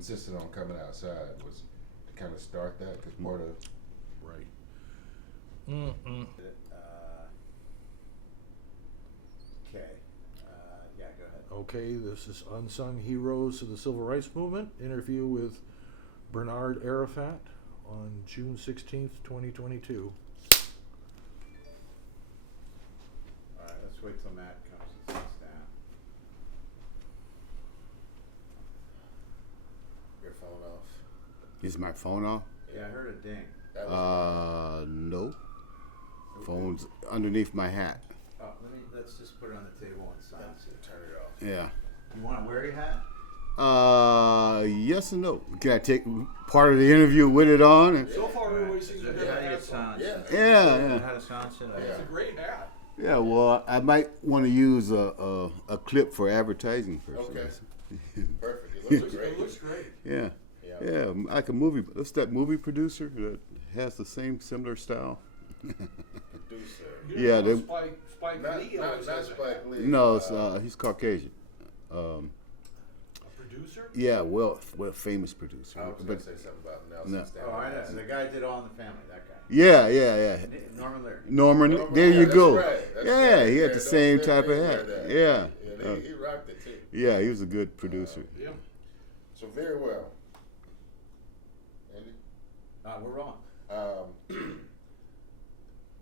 insisted on coming outside was to kind of start that, because part of Right. Okay. Yeah, go ahead. Okay, this is Unsung Heroes of the Civil Rights Movement. Interview with Bernard Arafat on June 16th, 2022. All right, let's wait till Matt comes and sits down. your phone off. Is my phone off? Yeah, I heard a ding. That was No. Phone's underneath my hat. Oh, let's just put it on the table and silence it. turn it off. Yeah. You want to wear your hat? Yes and no. Can I take part of the interview with it on? And, So far, everybody seems to How have do you a get hat on. silence? Yeah. Yeah. How to silence it? Yeah. It's a great hat. Yeah, well, I might want to use a clip for advertising purposes. Okay. Perfect. It looks great. It looks great. Yeah. Yeah. Yeah, like a movie. What's that movie producer that has the same similar style? Producer. You Yeah, know, they- Spike Lee Not always has a Spike hat. Lee. No, it's, he's Caucasian. A producer? Yeah, well, famous producer. I was But going to say something about Nelson No. Stanley. Oh, I know. The guy did All in the Family, that guy. yeah. Norman Lear. Norman, Norman, there yeah, you that's go. right, that's Yeah, right. he had Yeah, the same don't type of wear hat. that. Yeah. He rocked it too. Yeah, he was a good producer. Yeah. So very well. Andy? We're on.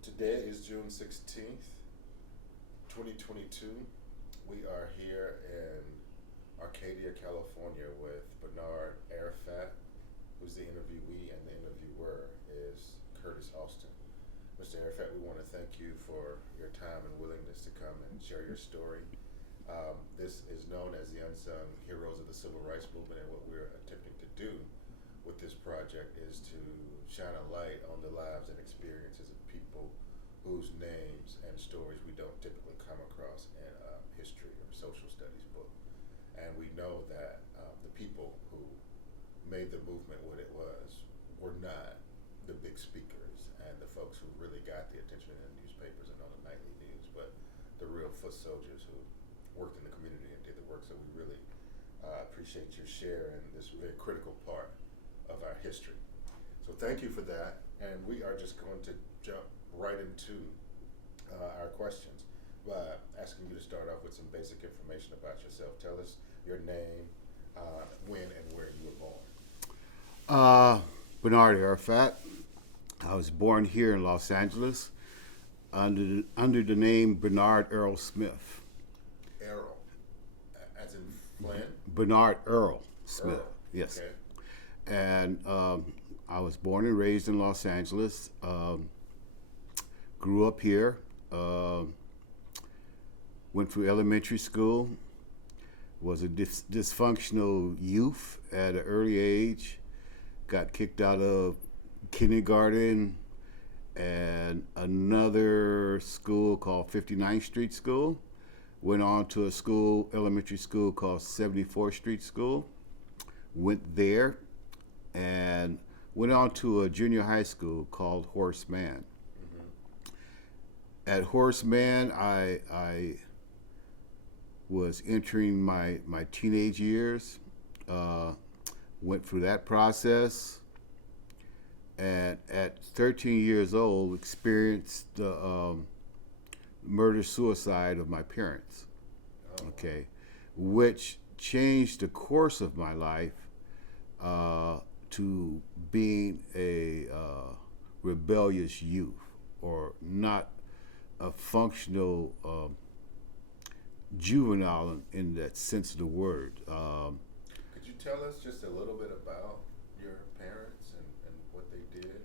Today is June 16th, 2022. We are here in Arcadia, California with Bernard Arafat, who's the interviewee, and the interviewer is Curtis Austin. Mr. Arafat, we want to thank you for your time and willingness to come and share your story. This is known as the Unsung Heroes of the Civil Rights Movement, and what we're attempting to do with this project is to shine a light on the lives and experiences of people whose names and stories we don't typically come across in a history or social studies book. And we know that the people who made the movement what it was were not the big speakers and the folks who really got the attention in the newspapers and on the nightly news, but the real foot soldiers who worked in the community and did the work. So we really appreciate your share in this very critical part of our history. So thank you for that. And we are just going to jump right into our questions by asking you to start off with some basic information about yourself. Tell us your name, when and where you were born. Bernard Arafat. I was born here in Los Angeles under the name Bernard Earl Smith. Errol, as in Flynn? Bernard Earl Smith. Earl. Yes. Okay. And I was born and raised in Los Angeles. Grew up here. Went through elementary school. Was a dysfunctional youth at an early age. Got kicked out of kindergarten and another school called 59th Street School. Went on to a school, elementary school called 74th Street School. Went there and went on to a junior high school called Horace Mann. At Horace Mann, I was entering my teenage years, went through that process, and at 13 years old, experienced the murder-suicide of my parents, okay, which changed the course of my life to being a rebellious youth, or not a functional juvenile in that sense of the word. Could you tell us just a little bit about your parents and what they did?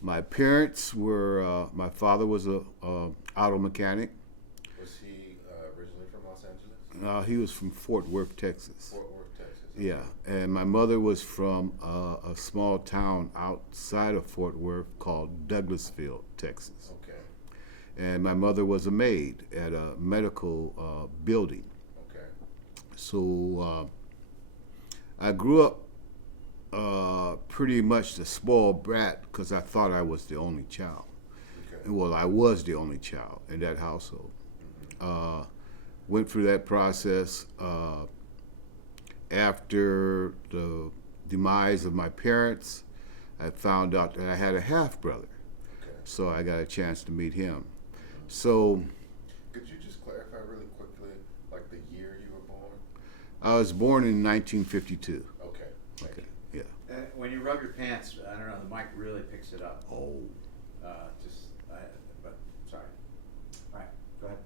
My parents were, my father was a auto mechanic. Was he originally from Los Angeles? He was from Fort Worth, Texas. Fort Worth, Texas. Yeah, and my mother was from a small town outside of Fort Worth called Douglasville, Texas. Okay. And my mother was a maid at a medical building. Okay. So I grew up pretty much the spoiled brat because I thought I was the only child. Okay. Well, I was the only child in that household. Went through that process, after the demise of my parents, I found out that I had a half brother. Okay. So I got a chance to meet him. So Could you just clarify really quickly, like the year you were born? I was born in 1952. Okay. Thank Okay. you. Yeah. When you rub your pants, I don't know, the mic really picks it up. Oh. But sorry. All right, go ahead.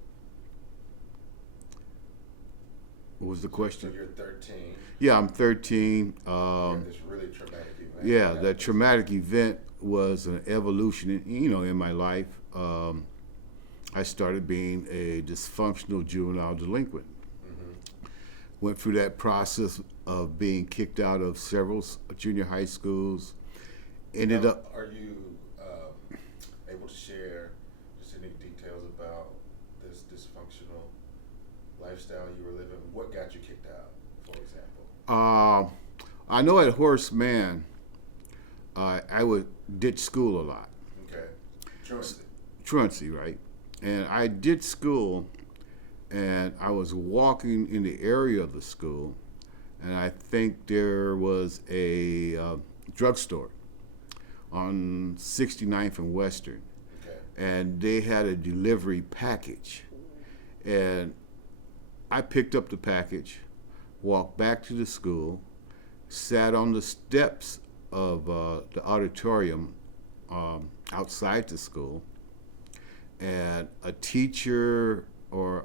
What was the So question? you're 13. Yeah, I'm 13. You had this really traumatic event. Yeah, that traumatic event was an evolution, in my life. I started being a dysfunctional juvenile delinquent. Mm-hmm. Went through that process of being kicked out of several junior high schools. Ended up. Are you able to share just any details about this dysfunctional lifestyle you were living? What got you kicked out, for example? I know at Horace Mann, I would ditch school a lot. Okay. Truancy. Truancy, right? And I did school, and I was walking in the area of the school, and I think there was a drugstore on 69th and Western, Okay. and they had a delivery package. And I picked up the package, walked back to the school, sat on the steps of the auditorium outside the school, and a teacher or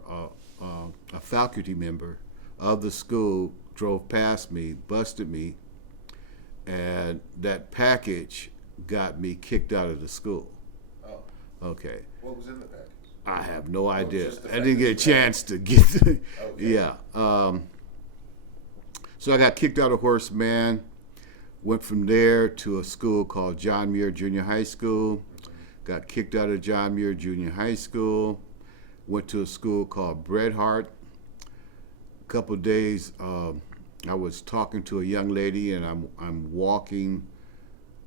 a faculty member of the school drove past me, busted me, and that package got me kicked out of the school. Oh, Okay. what was in the package? I have no idea. just the I fact didn't that get a you had chance to get to, Okay. yeah. So I got kicked out of Horace Mann, went from there to a school called John Muir Junior High School, got kicked out of John Muir Junior High School, went to a school called Bret Harte. A couple of days, I was talking to a young lady, and I'm walking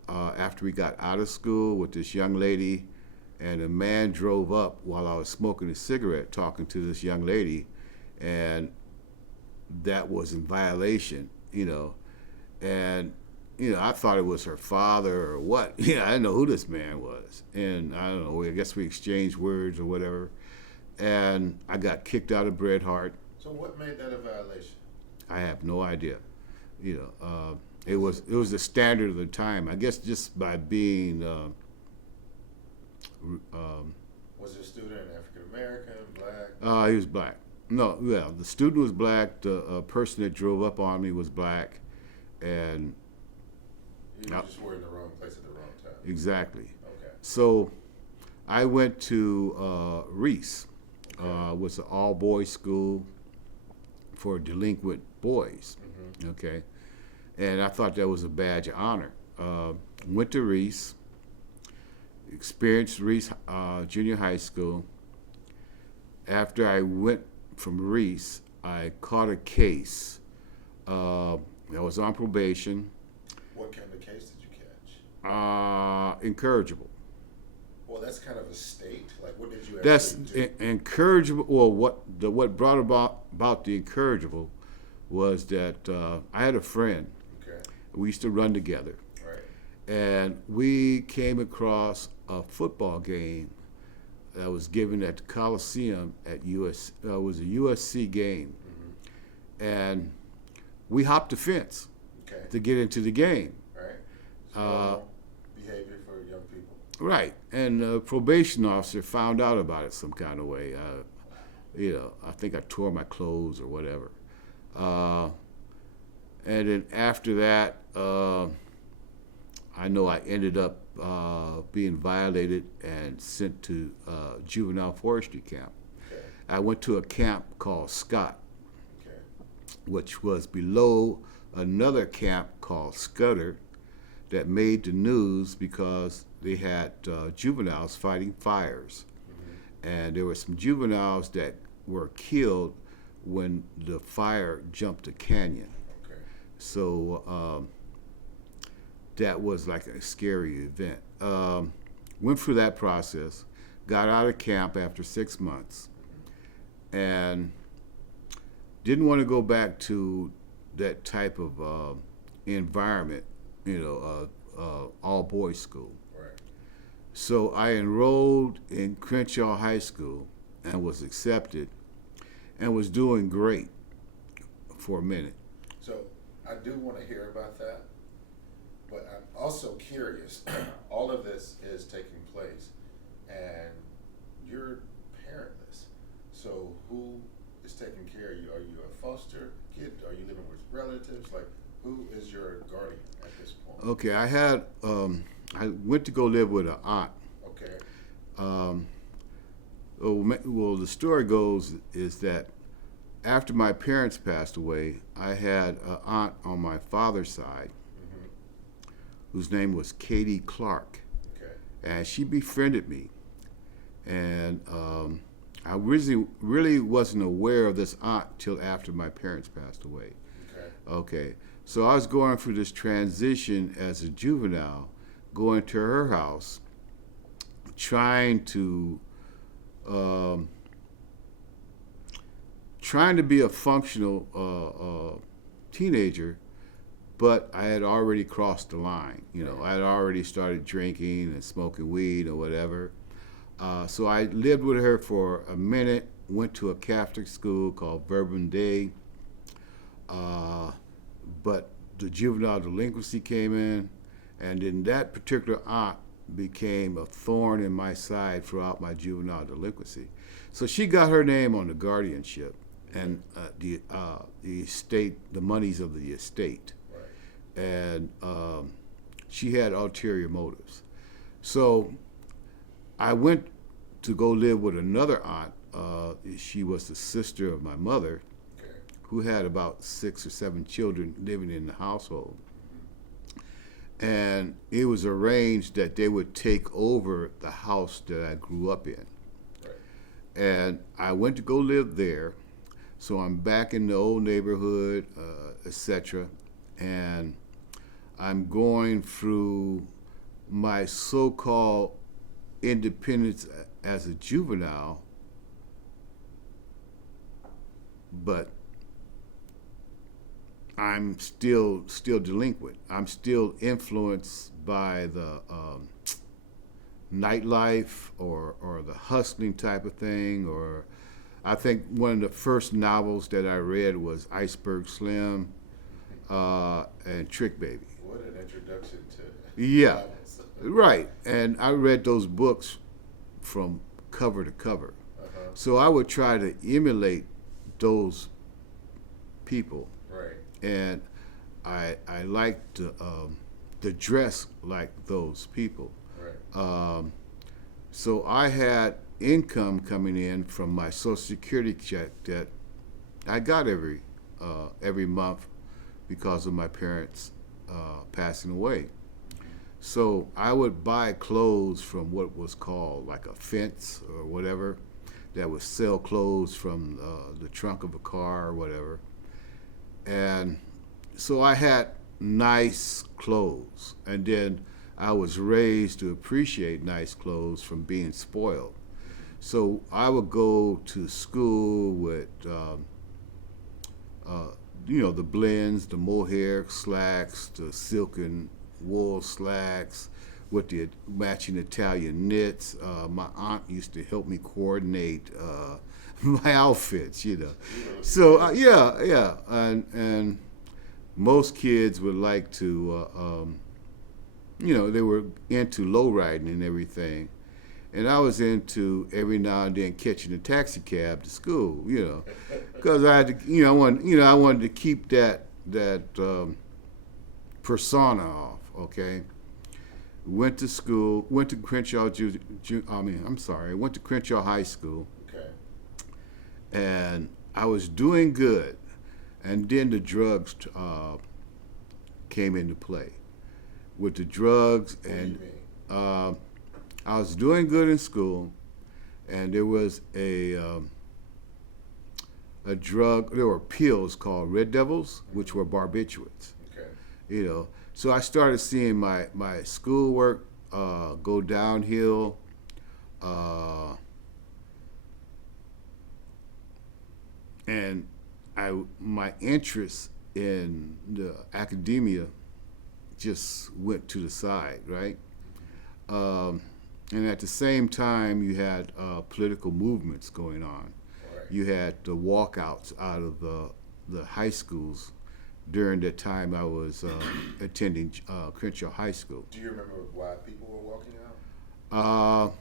after we got out of school with this young lady, and a man drove up while I was smoking a cigarette talking to this young lady, and that was in violation, and I thought it was her father or what. I didn't know who this man was, and I don't know, I guess we exchanged words or whatever, and I got kicked out of Bret Harte. So what made that a violation? I have no idea. It was the standard of the time. I guess just by being Was your student African American, black? he was black. No, well, the student was black. The person that drove up on me was black, and You just were in the wrong place at the wrong time. exactly. Okay. So I went to Reese, was an all-boys school for delinquent boys. Mm-hmm. Okay, and I thought that was a badge of honor. Went to Reese, experienced Reese Junior High School. After I went from Reese, I caught a case. I was on probation. What kind of case did you catch? Incorrigible. Well, that's kind of a state. Like, what did you actually That's do? incorrigible. Well, what brought about the incorrigible was that I had a friend. Okay. We used to run together, Right. and we came across a football game that was given at the Coliseum at US. It was a USC game, and we hopped the fence Okay. to get into the game. Right. Uh, So, behavior for young people. Right, and the probation officer found out about it some kind of way. I think I tore my clothes or whatever. And then after that, I know I ended up being violated and sent to juvenile forestry camp. Okay. I went to a camp called Scott, Okay. which was below another camp called Scudder that made the news because they had juveniles fighting fires. And there were some juveniles that were killed when the fire jumped a canyon. Okay. So that was like a scary event. Went through that process, got out of camp after 6 months, and didn't want to go back to that type of environment, all boys school. Right. So I enrolled in Crenshaw High School and was accepted and was doing great for a minute. So I do want to hear about that, but I'm also curious. All of this is taking place, and you're parentless. So who is taking care of you? Are you a foster kid? Are you living with relatives? Like, who is your guardian at this point? Okay, I went to go live with an aunt. Okay. Well, the story goes is that after my parents passed away, I had an aunt on my father's side whose name was Katie Clark. Okay. And she befriended me. And I really wasn't aware of this aunt till after my parents passed away. Okay. So I was going through this transition as a juvenile, going to her house, trying to be a functional teenager, but I had already crossed the line. I had already started drinking and smoking weed or whatever. So I lived with her for a minute, went to a Catholic school called Bourbon Day, but the juvenile delinquency came in, and then that particular aunt became a thorn in my side throughout my juvenile delinquency. So she got her name on the guardianship and the estate, the monies of the estate. Right. And she had ulterior motives. So I went to go live with another aunt. She was the sister of my mother, Okay. who had about 6 or 7 children living in the household. And it was arranged that they would take over the house that I grew up in. Right. And I went to go live there. So I'm back in the old neighborhood, etc. And I'm going through my so-called independence as a juvenile, but I'm still delinquent. I'm still influenced by the nightlife or the hustling type of thing. Or I think one of the first novels that I read was Iceberg Slim and Trick Baby. What an introduction to Yeah, novels. right. And I read those books from cover to cover. So I would try to emulate those people. Right. And I liked to dress like those people. Right. So I had income coming in from my Social Security check that I got every month because of my parents passing away. So I would buy clothes from what was called like a fence or whatever that would sell clothes from the trunk of a car or whatever. And so I had nice clothes. And then I was raised to appreciate nice clothes from being spoiled. So I would go to school with, the blends, the mohair slacks, the silken wool slacks with the matching Italian knits. My aunt used to help me coordinate my outfits, So yeah, and most kids would like to, they were into lowriding and everything. And I was into every now and then catching a taxi cab to school, because I had to, I wanted to keep that persona off. Okay, went to school, went to Crenshaw went to Crenshaw High School. Okay. And I was doing good, and then the drugs came into play. With the drugs, What and do you mean? I was doing good in school, and there was a drug. There were pills called Red Devils, which were barbiturates. Okay. So I started seeing my schoolwork go downhill. And my interest in the academia just went to the side, right? And at the same time, you had political movements going on. Right. You had the walkouts out of the high schools during the time I was attending Crenshaw High School. Do you remember why people were walking out?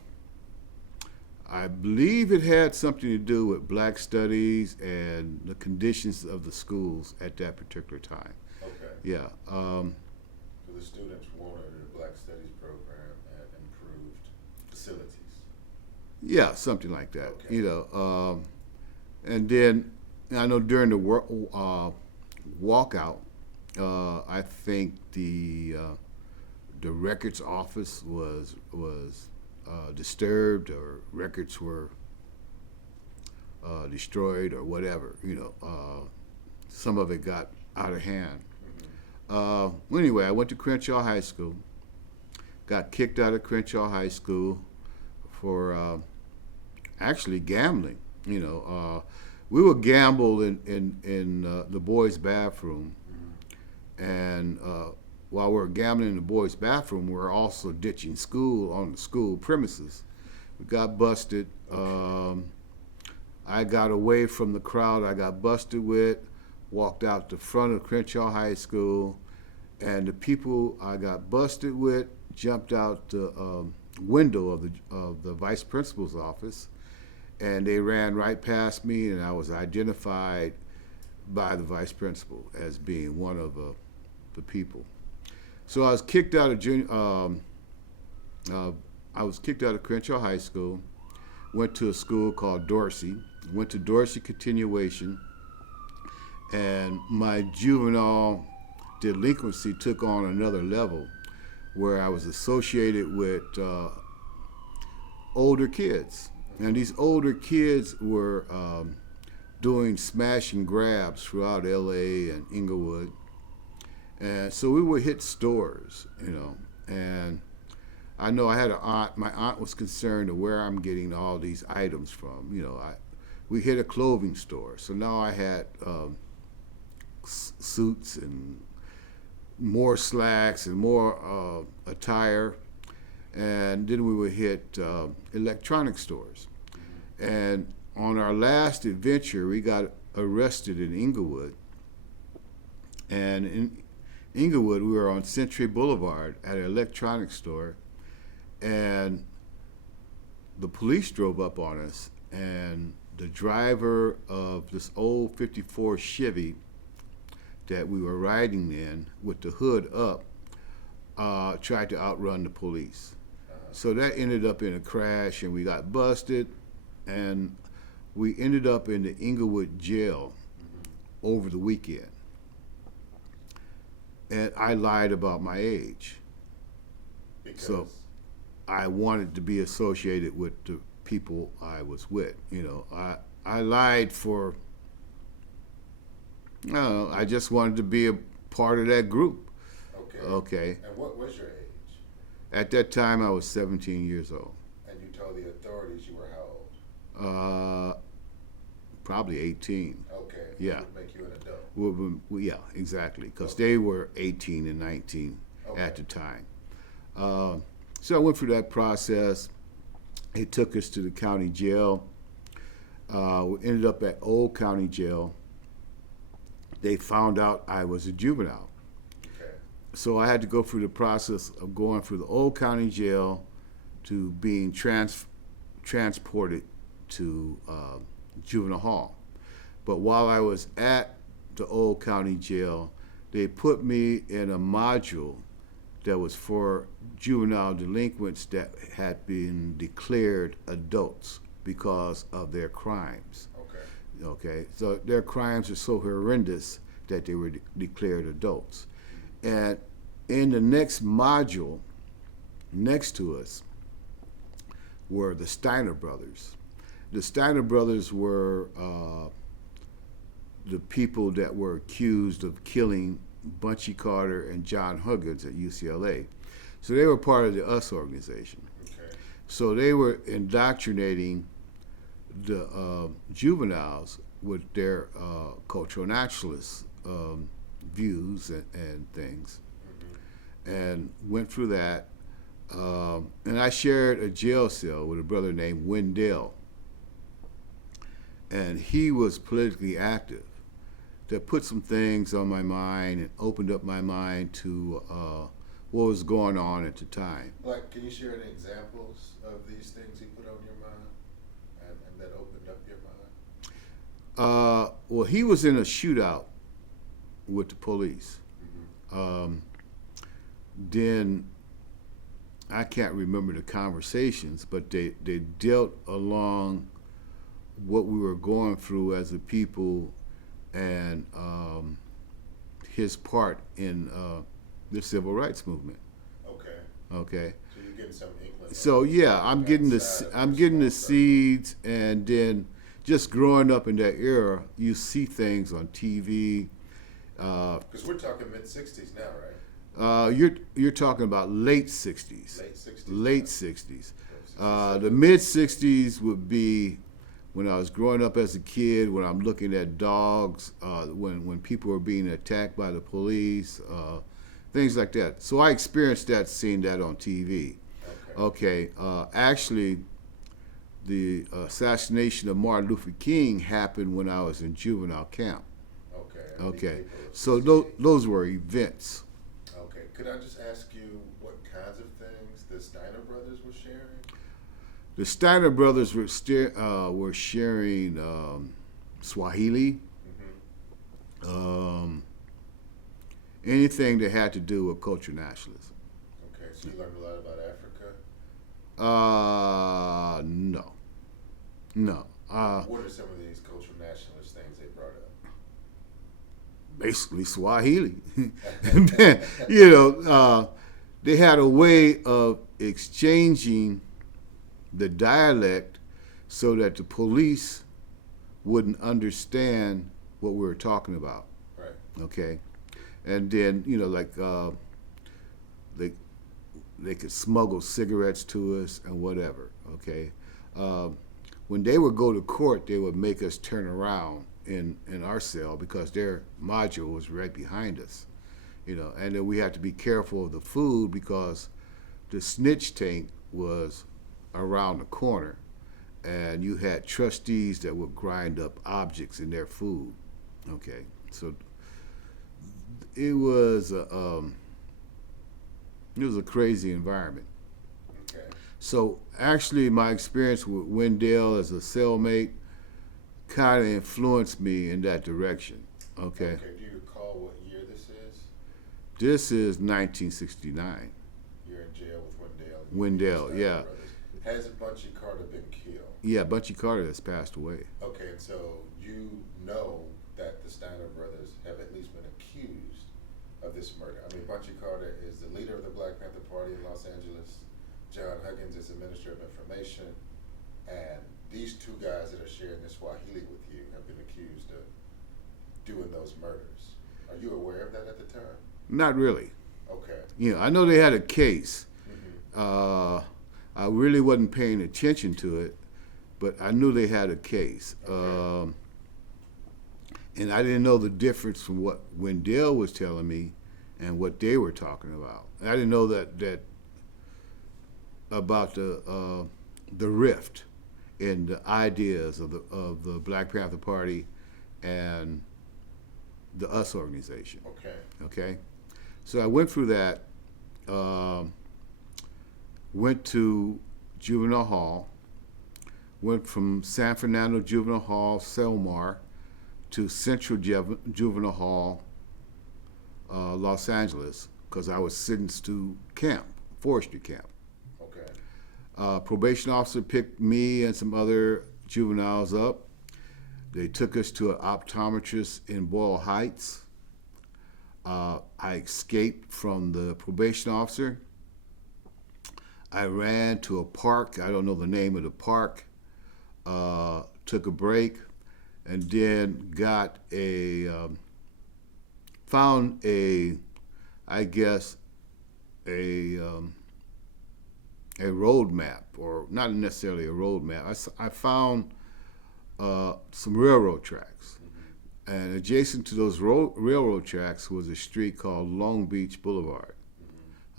I believe it had something to do with Black studies and the conditions of the schools at that particular time. Okay. Yeah. So the students wanted a Black Studies program and improved facilities. Yeah, something like that. Okay. You know, and then I know during the walkout, I think the records office was disturbed, or records were destroyed, or whatever. You know, some of it got out of hand. Well, anyway, I went to Crenshaw High School. Got kicked out of Crenshaw High School for actually gambling. You know, we would gamble in the boys' bathroom, and while we were gambling in the boys' bathroom, we were also ditching school on the school premises. We got busted. I got away from the crowd I got busted with, walked out the front of Crenshaw High School, and the people I got busted with jumped out the window of the vice principal's office, and they ran right past me, and I was identified by the vice principal as being one of the people. So I was kicked out of I was kicked out of Crenshaw High School, went to a school called Dorsey, went to Dorsey Continuation, and my juvenile delinquency took on another level, where I was associated with older kids. And these older kids were doing smash and grabs throughout LA and Inglewood. And so we would hit stores, you know, and I know I had an aunt. My aunt was concerned of where I'm getting all these items from. You know, we hit a clothing store, so now I had suits and more slacks and more attire, and then we would hit electronic stores. And on our last adventure, we got arrested in Inglewood, and in Inglewood, we were on Century Boulevard at an electronics store, and the police drove up on us, and the driver of this old 54 Chevy that we were riding in with the hood up tried to outrun the police. So that ended up in a crash, and we got busted, and we ended up in the Inglewood jail over the weekend. And I lied about my age. Because So I wanted to be associated with the people I was with. You know, I lied for, I don't know, I just wanted to be a part of that group. okay. Okay. And what was your age? At that time, I was 17 years old. And you told the authorities you were how old? Probably 18. Okay. Yeah. That would make you an adult. Yeah, exactly, because they were 18 and 19 Okay. at the time. So I went through that process. It took us to the county jail. We ended up at Old County Jail. They found out I was a juvenile. Okay. So I had to go through the process of going through the Old County Jail to being transported to juvenile hall. But while I was at the Old County Jail, they put me in a module that was for juvenile delinquents that had been declared adults because of their crimes. Okay. Okay, so their crimes are so horrendous that they were declared adults. And in the next module, next to us, were the Steiner brothers. The Steiner brothers were the people that were accused of killing Bunchy Carter and John Huggins at UCLA. So they were part of the US organization. Okay. So they were indoctrinating the juveniles with their cultural naturalist views and things, Mm-hmm. and went through that. And I shared a jail cell with a brother named Wendell, and he was politically active. That put some things on my mind and opened up my mind to what was going on at the time. Like, can you share any examples of these things he put on your mind and that opened up your mind? Well, he was in a shootout with the police. Mm-hmm. Then I can't remember the conversations, but they dealt along what we were going through as a people and his part in the civil rights movement. Okay. Okay. So you're getting some inkling. So yeah, I'm getting the seeds, and then just growing up in that era, you see things on TV. Because we're talking mid '60s now, right? You're talking about late '60s. Late '60s. Late '60s. The mid '60s would be when I was growing up as a kid, when I'm looking at dogs, when people were being attacked by the police, things like that. So I experienced that, seeing that on TV. Okay. Actually, the assassination of Martin Luther King happened when I was in juvenile camp. Okay. Okay. So those were events. Okay. Could I just ask you what kinds of things the Steiner brothers were sharing? The Steiner brothers were sharing Swahili, Mm-hmm. anything that had to do with cultural nationalism. Okay. So you learned a lot about Africa? No. What are some of these cultural nationalist things they brought up? Basically Swahili. And then, they had a way of exchanging the dialect so that the police wouldn't understand what we were talking about. Right. Okay, and then they could smuggle cigarettes to us and whatever. Okay, when they would go to court, they would make us turn around in our cell because their module was right behind us. And then we had to be careful of the food because the snitch tank was around the corner, and you had trustees that would grind up objects in their food. Okay, so it was a crazy environment. Okay. So actually, my experience with Wendell as a cellmate kind of influenced me in that direction. Okay. Okay. Do you recall what year this is? This is 1969. You're in jail with Wendell. Wendell, Steiner yeah. brothers. Has Bunchy Carter been killed? Yeah, Bunchy Carter has passed away. Okay, and so you know that the Steiner brothers have at least been accused of this murder. I mean, Bunchy Carter is the leader of the Black Panther Party in Los Angeles. John Huggins is the Minister of Information. And these two guys that are sharing this Swahili with you have been accused of doing those murders. Are you aware of that at the time? Not really. Okay. I know they had a case. Mm-hmm. I really wasn't paying attention to it, but I knew they had a case. Okay. And I didn't know the difference from what Wendell was telling me and what they were talking about. I didn't know that about the rift in the ideas of the Black Panther Party and the US organization. Okay. Okay, so I went through that. Went to juvenile hall. Went from San Fernando Juvenile Hall, Selmar, to Central Juvenile Hall, Los Angeles, because I was sentenced to camp, forestry camp. Okay. Probation officer picked me and some other juveniles up. They took us to an optometrist in Boyle Heights. I escaped from the probation officer. I ran to a park. I don't know the name of the park. Took a break, and then found a road map, or not necessarily a road map. I found some railroad tracks. And adjacent to those railroad tracks was a street called Long Beach Boulevard.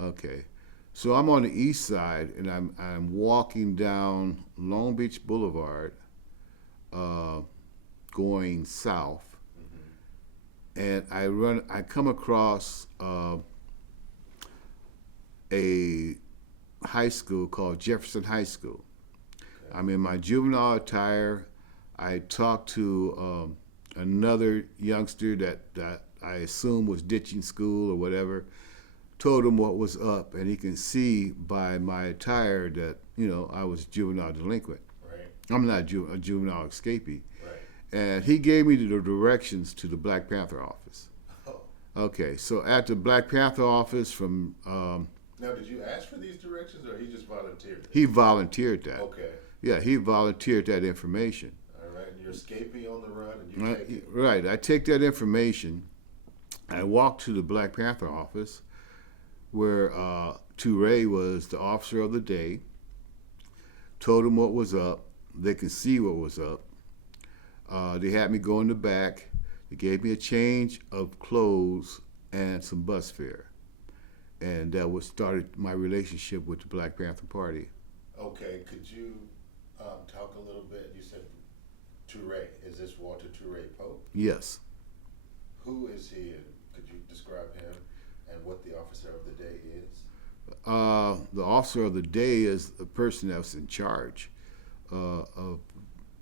Okay, so I'm on the east side, and I'm walking down Long Beach Boulevard, going south, and I come across a high school called Jefferson High School. Okay. I'm in my juvenile attire. I talked to another youngster that I assume was ditching school or whatever, told him what was up, and he can see by my attire that, I was juvenile delinquent. Right. I'm not a juvenile escapee. Right. And he gave me the directions to the Black Panther office. Oh. Okay, so at the Black Panther office from, Now, did you ask for these directions, or he just volunteered? he volunteered that. Okay. Yeah, he volunteered that information. All right. And you're escaping on the run, and you take it. Right, I take that information, I walk to the Black Panther office, where Touré was the officer of the day, told him what was up, they could see what was up. They had me go in the back, they gave me a change of clothes and some bus fare. And that started my relationship with the Black Panther Party. Okay. Could you talk a little bit? You said Touré. Is this Walter Touré Pope? Yes. Who is he, and could you describe him and what the officer of the day is? The officer of the day is the person that's in charge of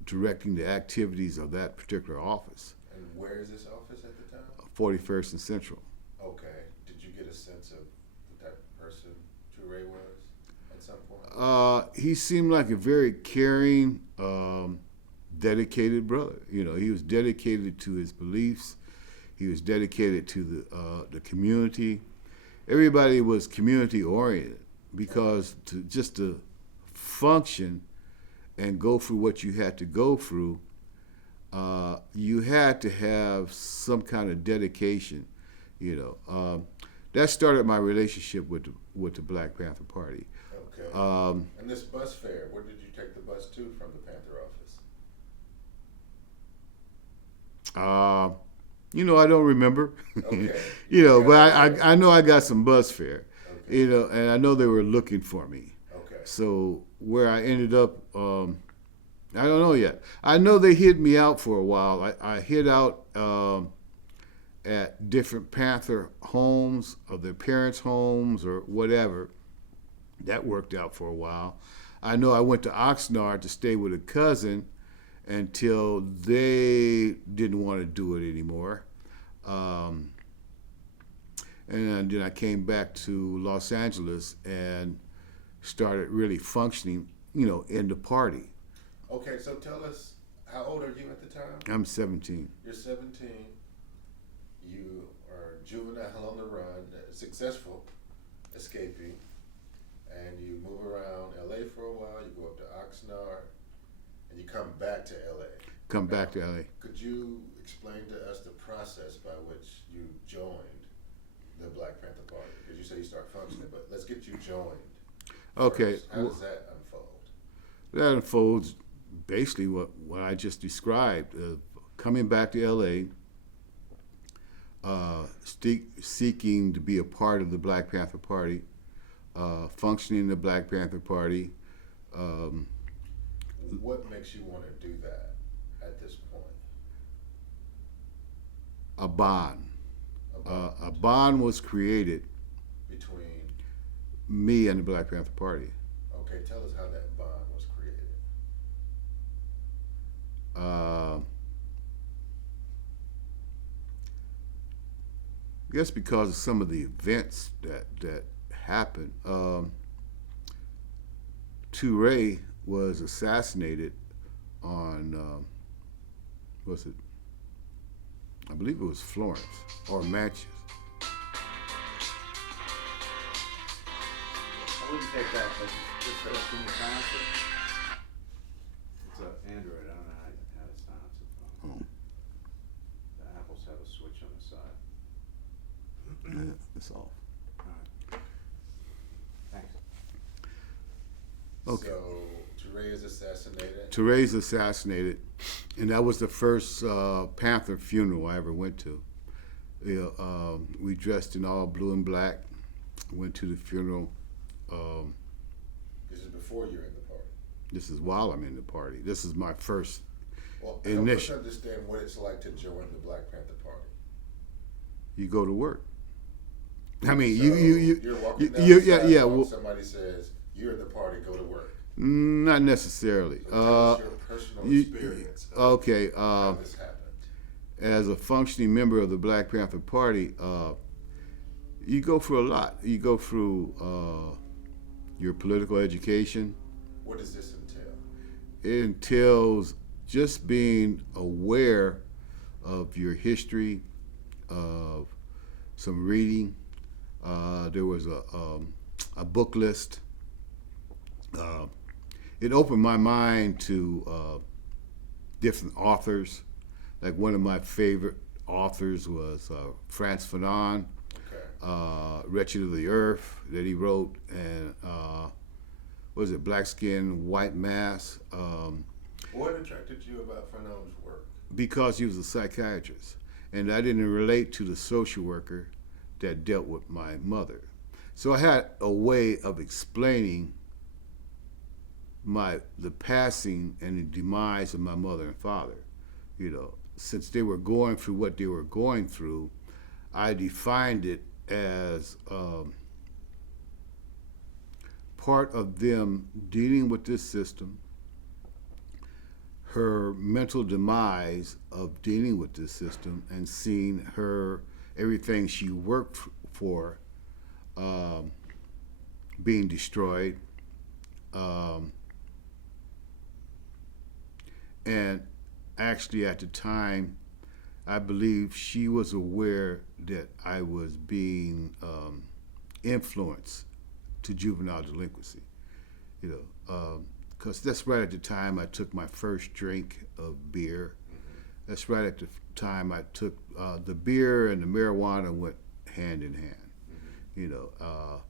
directing the activities of that particular office. And where is this office at the time? 41st and Central. Okay. Did you get a sense of what that person Touré was at some point? He seemed like a very caring, dedicated brother. He was dedicated to his beliefs. He was dedicated to the community. Everybody was community oriented, because to function and go through what you had to go through, you had to have some kind of dedication. That started my relationship with the Black Panther Party. Okay. And this bus fare, where did you take the bus to from the Panther office? I don't remember. Okay. But I know I got some bus fare. Okay. And I know they were looking for me. Okay. So where I ended up, I don't know yet. I know they hid me out for a while. I hid out at different Panther homes, or their parents' homes, or whatever. That worked out for a while. I know I went to Oxnard to stay with a cousin until they didn't want to do it anymore. And then I came back to Los Angeles and started really functioning, in the party. Okay, so tell us, how old are you at the time? I'm 17. You're 17. You are juvenile on the run, successful escapee, and you move around LA for a while. You go up to Oxnard, and you come back to LA. Come back to LA. Could you explain to us the process by which you joined the Black Panther Party? Because you say you start functioning, but let's get you joined. Okay. First. How does that unfold? That unfolds basically what I just described. Coming back to LA, seeking to be a part of the Black Panther Party, functioning in the Black Panther Party. What makes you want to do that at this point? A bond. A bond. A bond was created Between, me and the Black Panther Party. okay, tell us how that bond was created. I guess because of some of the events that happened. Touré was assassinated on, I believe it was Florence or Manchester. I wouldn't take that, but just can you silence it? It's an Android, I don't know how to silence it. Oh. The Apples have a switch on the side. Yeah, it's off. Alright. Thanks. Okay. So Touré is assassinated. Touré's assassinated. And that was the first Panther funeral I ever went to. We dressed in all blue and black, went to the funeral. This is before you're in the party. This is while I'm in the party. This is my first Well, help us initial. understand what it's like to join the Black Panther Party. You go to work. I mean, So you're walking down you the yeah, sidewalk, yeah. Well, somebody says, you're in the party, go to work. not necessarily. So tell us your personal experience of Okay. how this happened. As a functioning member of the Black Panther Party, you go through a lot. You go through your political education. What does this entail? It entails just being aware of your history, of some reading. There was a book list. It opened my mind to different authors. Like one of my favorite authors was Frantz Fanon, Okay. Wretched of the Earth, that he wrote, and what was it, Black Skin, White Mass, What attracted you about Fanon's work? because he was a psychiatrist. And I didn't relate to the social worker that dealt with my mother. So I had a way of explaining the passing and the demise of my mother and father. You know, since they were going through what they were going through, I defined it as part of them dealing with this system, her mental demise of dealing with this system, and seeing her, everything she worked for, being destroyed. And actually at the time, I believe she was aware that I was being influenced to juvenile delinquency, you know, because that's right at the time I took my first drink of beer. That's right at the time I took the beer and the marijuana went hand in hand. You know,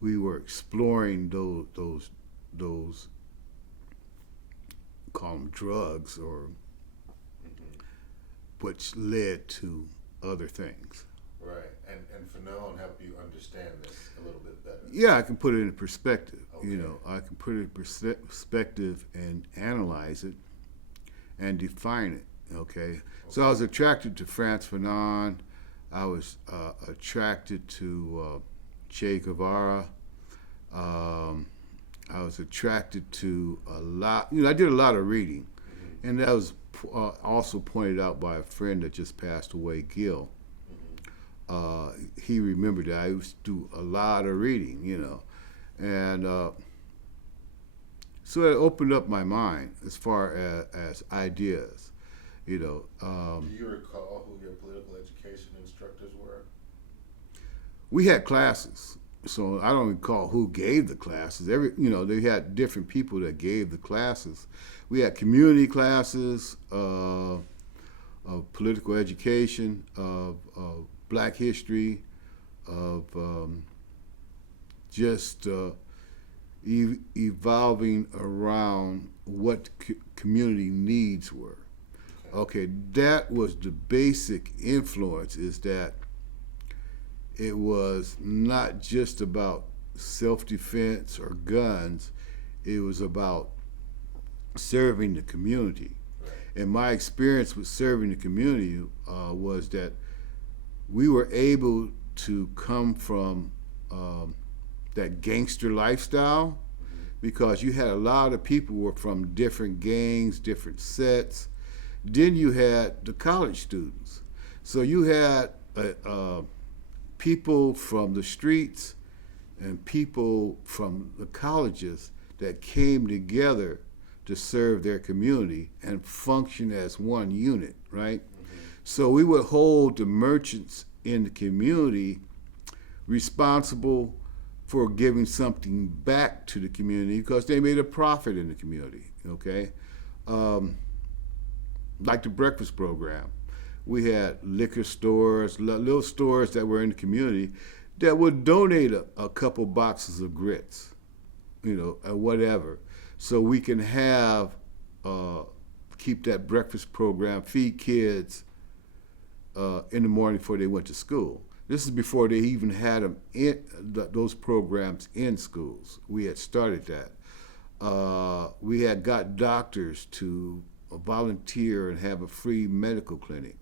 we were exploring those call them drugs, or which led to other things. Right. And Fanon helped you understand this a little bit better. Yeah, I can put it in perspective. Okay. You know, I can put it in perspective and analyze it and define it. Okay. So I was attracted to Frantz Fanon. I was attracted to Che Guevara. I was attracted to a lot. You know, I did a lot of reading, and that was also pointed out by a friend that just passed away, Gil. He remembered that I used to do a lot of reading, you know, and so it opened up my mind as far as ideas, you know. Do you recall who your political education instructors were? We had classes, so I don't recall who gave the classes. You know, they had different people that gave the classes. We had community classes of political education, of Black history, of just evolving around what community needs were. Okay, that was the basic influence, is that it was not just about self-defense or guns, it was about serving the community. Right. And my experience with serving the community was that we were able to come from that gangster lifestyle, because you had a lot of people who were from different gangs, different sets. Then you had the college students. So you had people from the streets and people from the colleges that came together to serve their community and function as one unit, right? So we would hold the merchants in the community responsible for giving something back to the community because they made a profit in the community, okay? Like the breakfast program. We had liquor stores, little stores that were in the community that would donate a couple boxes of grits, you know, or whatever, so we can have keep that breakfast program, feed kids in the morning before they went to school. This is before they even had them those programs in schools. We had started that. We had got doctors to volunteer and have a free medical clinic.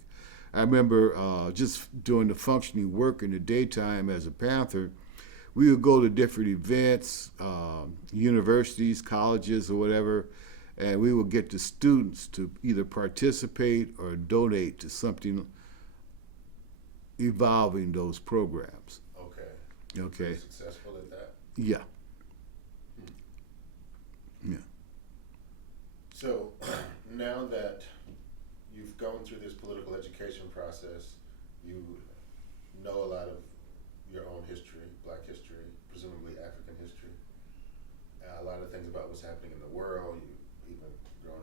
I remember just doing the functioning work in the daytime as a Panther. We would go to different events, universities, colleges, or whatever, and we would get the students to either participate or donate to something evolving those programs. Okay. Okay. Were you successful at that? Yeah. Yeah. So now that you've gone through this political education process, you know a lot of your own history, Black history, presumably African history, a lot of things about what's happening in the world. You even grown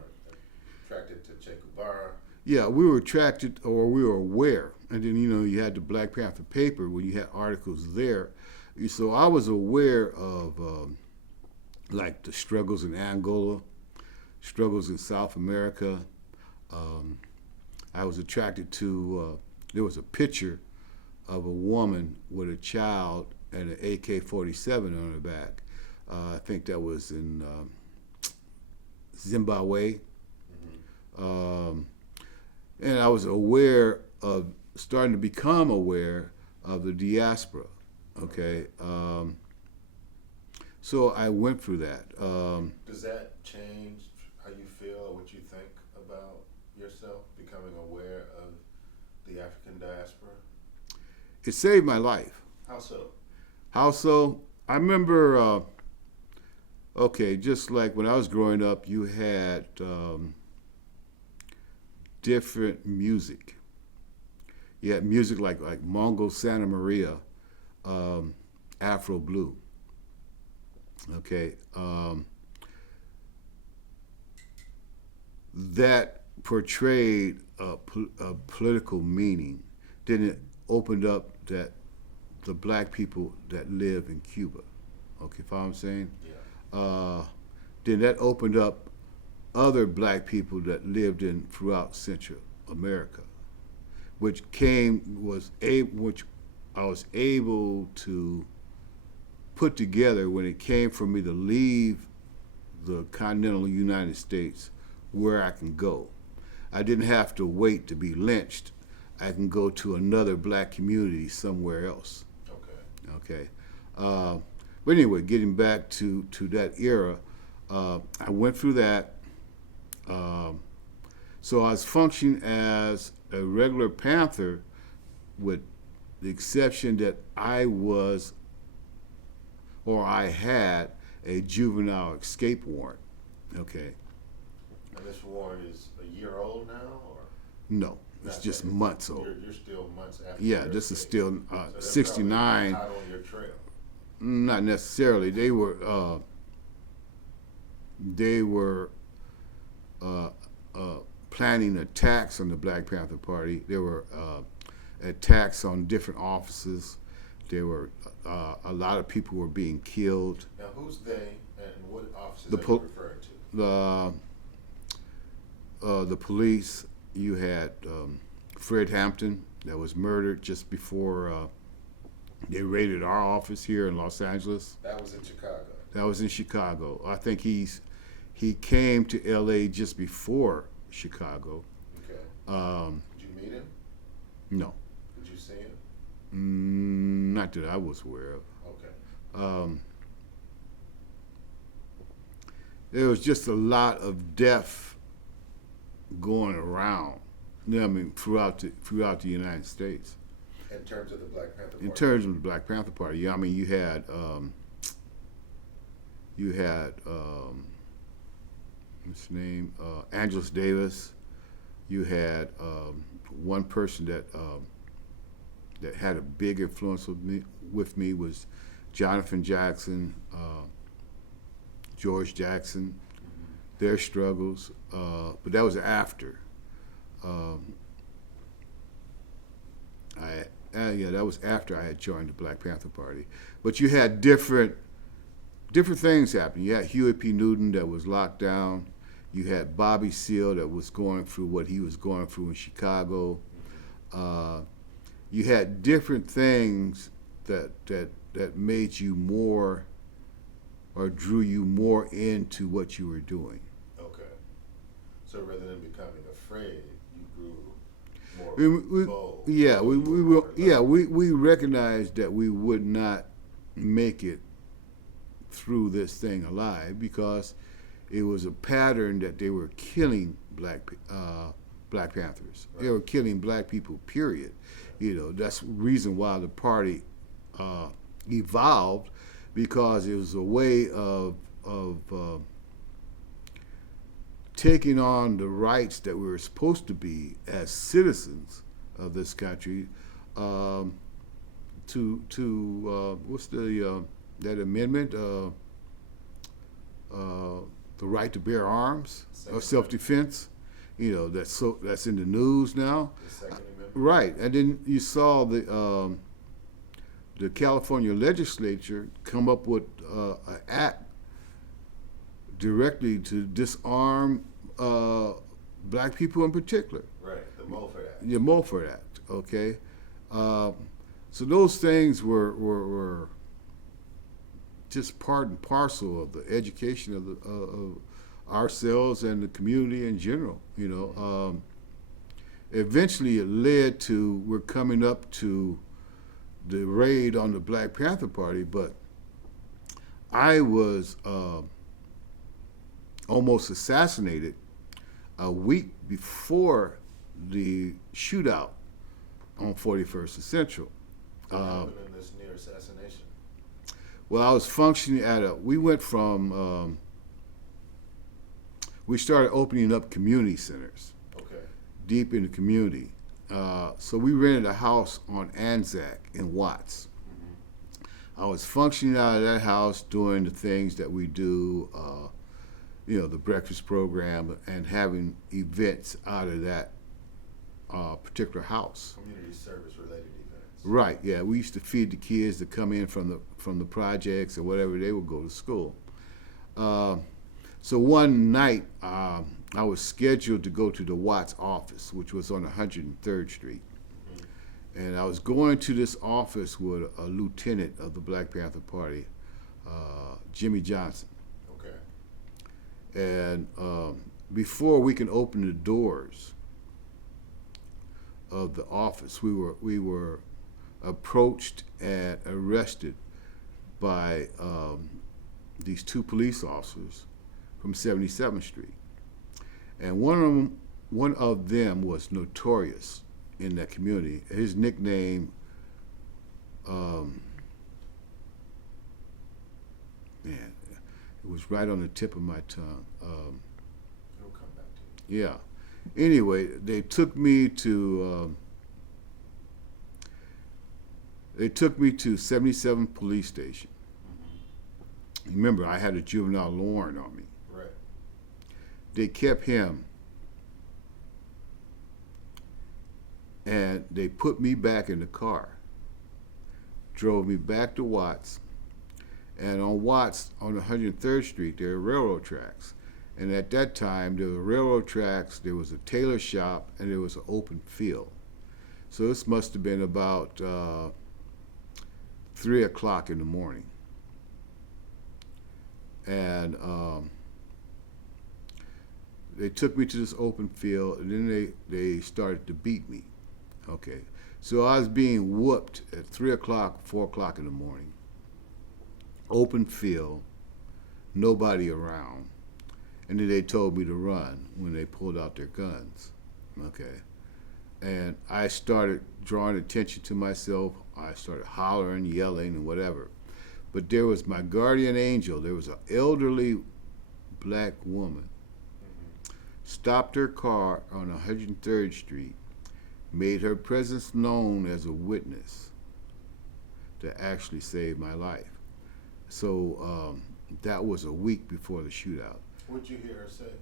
attracted to Che Guevara. Yeah, we were attracted, or we were aware. And then, you had the Black Panther paper where you had articles there. So I was aware of, like, the struggles in Angola, struggles in South America. I was attracted to, there was a picture of a woman with a child and an AK-47 on her back. I think that was in Zimbabwe. And I was starting to become aware of the diaspora, okay? So I went through that. Does that change how you feel or what you think about yourself, becoming aware of the African diaspora? It saved my life. How so? How so? I remember, just like when I was growing up, you had different music. You had music like Mongo Santa Maria, Afro Blue. Okay. That portrayed a political meaning. Then it opened up that the Black people that live in Cuba. Okay, follow what I'm saying? Yeah. Then that opened up other Black people that lived throughout Central America, which I was able to put together when it came for me to leave the continental United States, where I can go. I didn't have to wait to be lynched. I can go to another Black community somewhere else. Okay. But anyway, getting back to that era, I went through that. So I was functioning as a regular Panther, with the exception that I had a juvenile escape warrant. Okay. And this warrant is a year old now, or? No, it's Not just yet. months old. You're still months after. Yeah, your this is escape. still So that's 69. probably hot on your trail. Not necessarily. They were planning attacks on the Black Panther Party. There were attacks on different offices. There were a lot of people were being killed. Now, who's they, and what offices The are you referring to? The police. You had Fred Hampton that was murdered just before they raided our office here in Los Angeles. That was in Chicago. That was in Chicago. I think he came to L.A. just before Chicago. Okay. Did you meet him? No. Did you see him? Not that I was aware of. Okay. There was just a lot of death going around. Throughout the United States. In terms of the Black Panther Party? In terms of the Black Panther Party, yeah. You had what's his name? Angeles Davis. You had one person that had a big influence with me was Jonathan Jackson, George Jackson, their struggles. But that was after. That was after I had joined the Black Panther Party. But you had different things happening. You had Huey P. Newton that was locked down. You had Bobby Seale that was going through what he was going through in Chicago. You had different things that made you more or drew you more into what you were doing. Okay. So rather than becoming afraid, you grew more bold. Yeah, we more we recognized that we would not make it through this thing alive because it was a pattern that they were killing Black Panthers. Right. They were killing Black people. Period. You know, that's the reason why the party evolved, because it was a way of taking on the rights that we were supposed to be as citizens of this country. What's that amendment? The right to bear arms or self-defense. You know, that's in the news now. The Second Amendment. Right, and then you saw the California legislature come up with an act directly to disarm Black people in particular. Right, the Mulford Act. The Mulford Act. Okay, so those things were just part and parcel of the education of ourselves and the community in general. You know, eventually it led to we're coming up to the raid on the Black Panther Party, but I was almost assassinated a week before the shootout on 41st and Central. What happened in this near assassination? Well, I was functioning we went from, we started opening up community centers. Okay. Deep in the community. So we rented a house on Anzac in Watts. I was functioning out of that house doing the things that we do, you know, the breakfast program and having events out of that particular house. Community service related events. Right, yeah. We used to feed the kids that come in from the projects or whatever. They would go to school. So one night, I was scheduled to go to the Watts office, which was on 103rd Street. And I was going to this office with a lieutenant of the Black Panther Party, Jimmy Johnson. Okay. And before we can open the doors of the office, we were approached and arrested by these two police officers from 77th Street. And one of them was notorious in that community. His nickname, man, it was right on the tip of my tongue. It'll come back to you. Yeah. Anyway, they took me to 77th Police Station. Remember, I had a juvenile warrant on me. Right. They kept him, and they put me back in the car, drove me back to Watts, and on Watts, on 103rd Street, there are railroad tracks. And at that time, there were railroad tracks, there was a tailor shop, and there was an open field. So this must have been about 3 o'clock in the morning. And they took me to this open field, and then they started to beat me. Okay, so I was being whooped at 3 o'clock, 4 o'clock in the morning. Open field, nobody around. And then they told me to run when they pulled out their guns. Okay, and I started drawing attention to myself. I started hollering, yelling, and whatever. But there was my guardian angel. There was an elderly Black woman. Stopped her car on 103rd Street, made her presence known as a witness to actually save my life. So that was a week before the shootout. What'd you hear her say?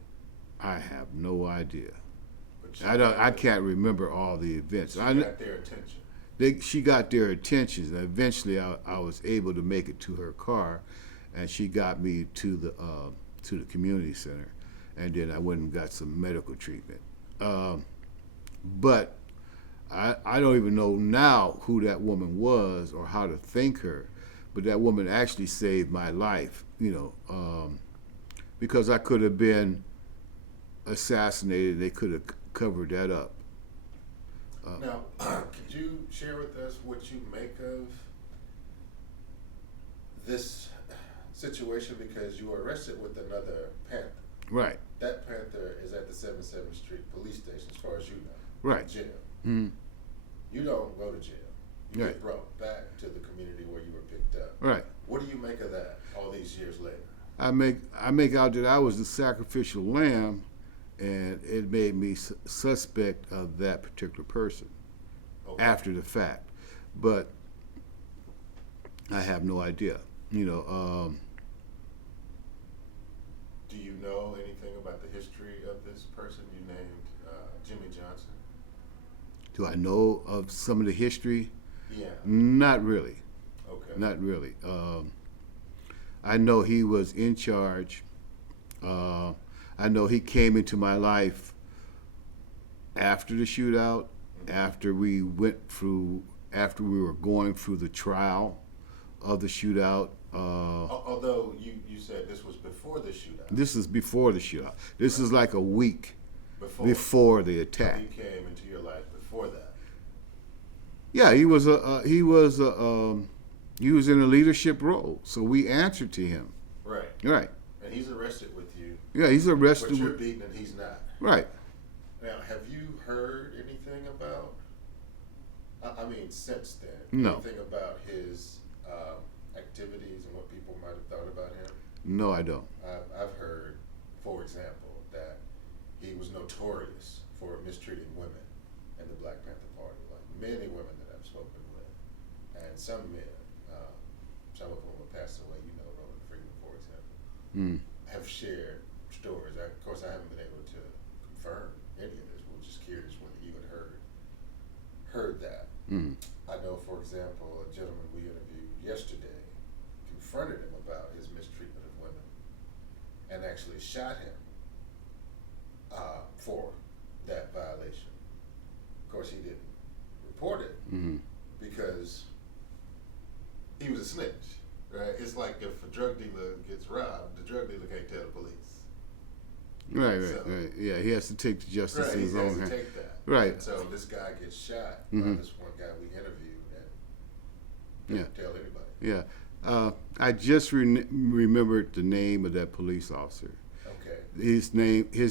I have no idea. But I can't remember all the events. She got their attention. She got their attention, and eventually I was able to make it to her car, and she got me to the community center. and then I went and got some medical treatment. But I don't even know now who that woman was or how to thank her, but that woman actually saved my life, because I could have been assassinated. They could have covered that up. Now, could you share with us what you make of this situation? Because you were arrested with another Panther. Right. That Panther is at the 77th Street Police Station, as far as you know. Right. Jail. Mm-hmm. You don't go to jail. You Right. get brought back to the community where you were picked up. Right. What do you make of that all these years later? I make out that I was the sacrificial lamb, and it made me suspect of that particular person Okay. after the fact. But I have no idea. Do you know anything about the history of this person you named Jimmy Johnson? Do I know of some of the history? Yeah. Not really. Okay. Not really. I know he was in charge. I know he came into my life after the shootout, after we were going through the trial of the shootout. Although you said this was before the shootout. This is before the shootout. This is like a week Before the attack. he came into your life before that. Yeah, he was in a leadership role, so we answered to him. Right. Right. And he's arrested with you. Yeah, he's arrested. But you're beaten and he's not. Right. Now, have you heard anything about? I mean, since then, No. anything about his activities and what people might have thought about him? No, I don't. I've heard, for example, that he was notorious for mistreating women in the Black Panther Party. Like many women that I've spoken with, and some men, some of whom have passed away. Roland Freeman, for example, have shared stories. Of course, I haven't been able to confirm any of this. We're just curious whether you had heard that. I know, for example, a gentleman we interviewed yesterday confronted him about his mistreatment of women and actually shot him for that violation. Of course, he didn't report it because he was a snitch. Right? It's like if a drug dealer gets robbed, the drug dealer can't tell the police. Right. Yeah, he has to take the justice in his He has own to hand. take that. Right. And so this guy gets shot by this one guy we interviewed and didn't tell anybody. Yeah. I just remembered the name of that police officer. Okay. His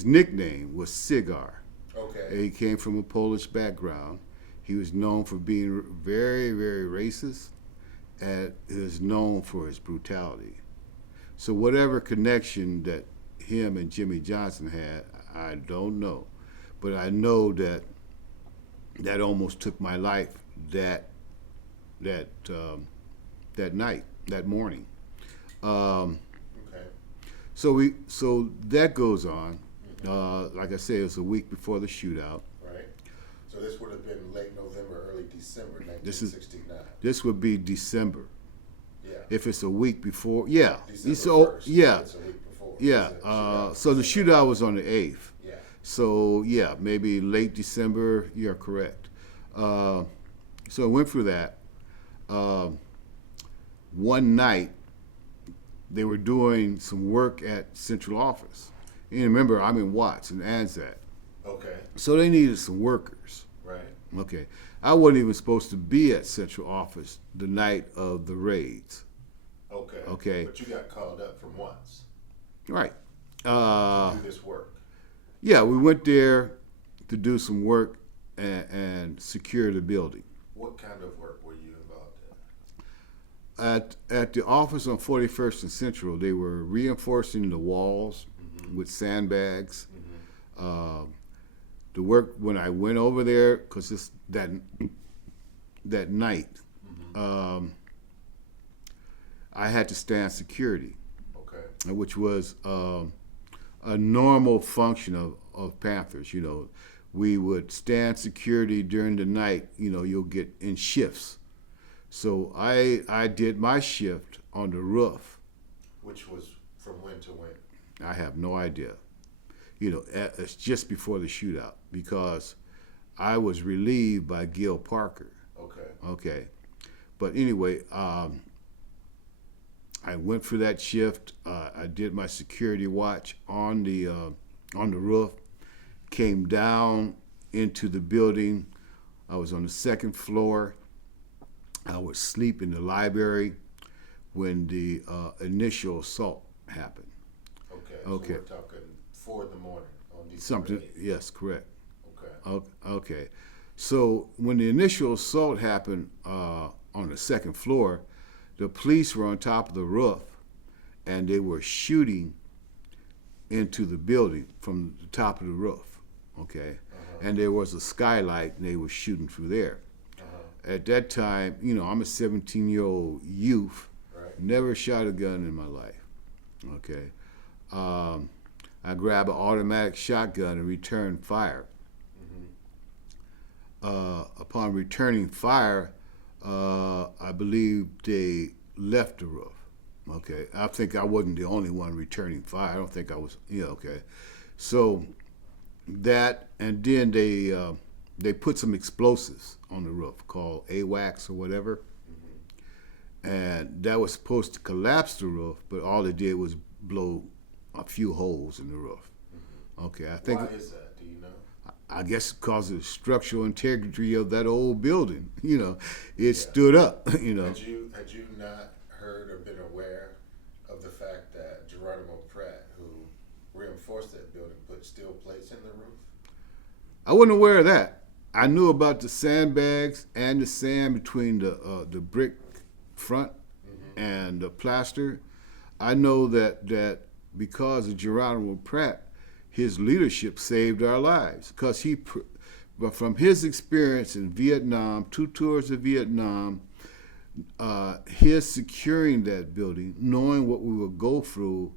nickname was Cigar. Okay. He came from a Polish background. He was known for being very, very racist, and he was known for his brutality. So whatever connection that him and Jimmy Johnson had, I don't know. But I know that almost took my life that night, that morning. Okay. So that goes on. Like I said, it was a week before the shootout. Right. So this would have been late November, early December, 1969. This would be December. Yeah. If it's a week before, yeah. December 1st. Yeah. It's a week before. Yeah. So the shootout was on the 8th. Yeah. So yeah, maybe late December. You're correct. So I went through that. One night, they were doing some work at central office. And remember, I'm in Watts and Anzac. Okay. So they needed some workers. Right. Okay. I wasn't even supposed to be at central office the night of the raids. Okay. Okay. But you got called up from once Right. to do this work. Yeah, we went there to do some work and secure the building. What kind of work were you involved in? At the office on 41st and Central, they were reinforcing the walls with sandbags. The work, when I went over there, because that night, I had to stand security, Okay. which was a normal function of Panthers. We would stand security during the night. You'll get in shifts. So I did my shift on the roof. Which was from when to when? I have no idea. it's just before the shootout because I was relieved by Gil Parker. Okay. Okay. But anyway, I went for that shift. I did my security watch on the roof, came down into the building. I was on the second floor. I was asleep in the library when the initial assault happened. Okay. Okay. So we're talking 4 in the morning on December Something, 8th. yes, correct. Okay. Okay. So when the initial assault happened on the second floor, the police were on top of the roof and they were shooting into the building from the top of the roof. Okay. And there was a skylight and they were shooting through there. At that time, I'm a 17-year-old youth, Right. never shot a gun in my life. Okay. I grabbed an automatic shotgun and returned fire. Upon returning fire, I believe they left the roof. Okay. I think I wasn't the only one returning fire. I don't think I was, okay. So that, and then they put some explosives on the roof called AWACS or whatever. And that was supposed to collapse the roof, but all it did was blow a few holes in the roof. Okay, I think. Why is that? Do you know? I guess because of the structural integrity of that old building. It stood up. Had you not heard or been aware of the fact that Geronimo Pratt, who reinforced that building, put steel plates in the roof? I wasn't aware of that. I knew about the sandbags and the sand between the brick front and the plaster. I know that because of Geronimo Pratt, his leadership saved our lives because but from his experience in Vietnam, 2 tours of Vietnam, his securing that building, knowing what we would go through,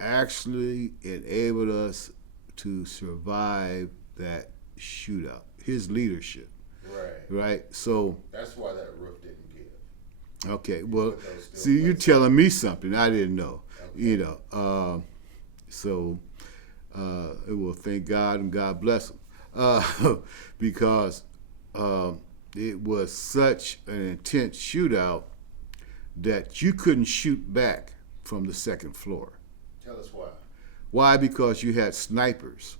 actually enabled us to survive that shootout. His leadership, right? So that's why that roof didn't give. Okay, well, Put those steel see, you're plates telling me something I didn't know. Okay. Well, thank God and God bless him, because it was such an intense shootout that you couldn't shoot back from the second floor. Tell us why. Why? Because you had snipers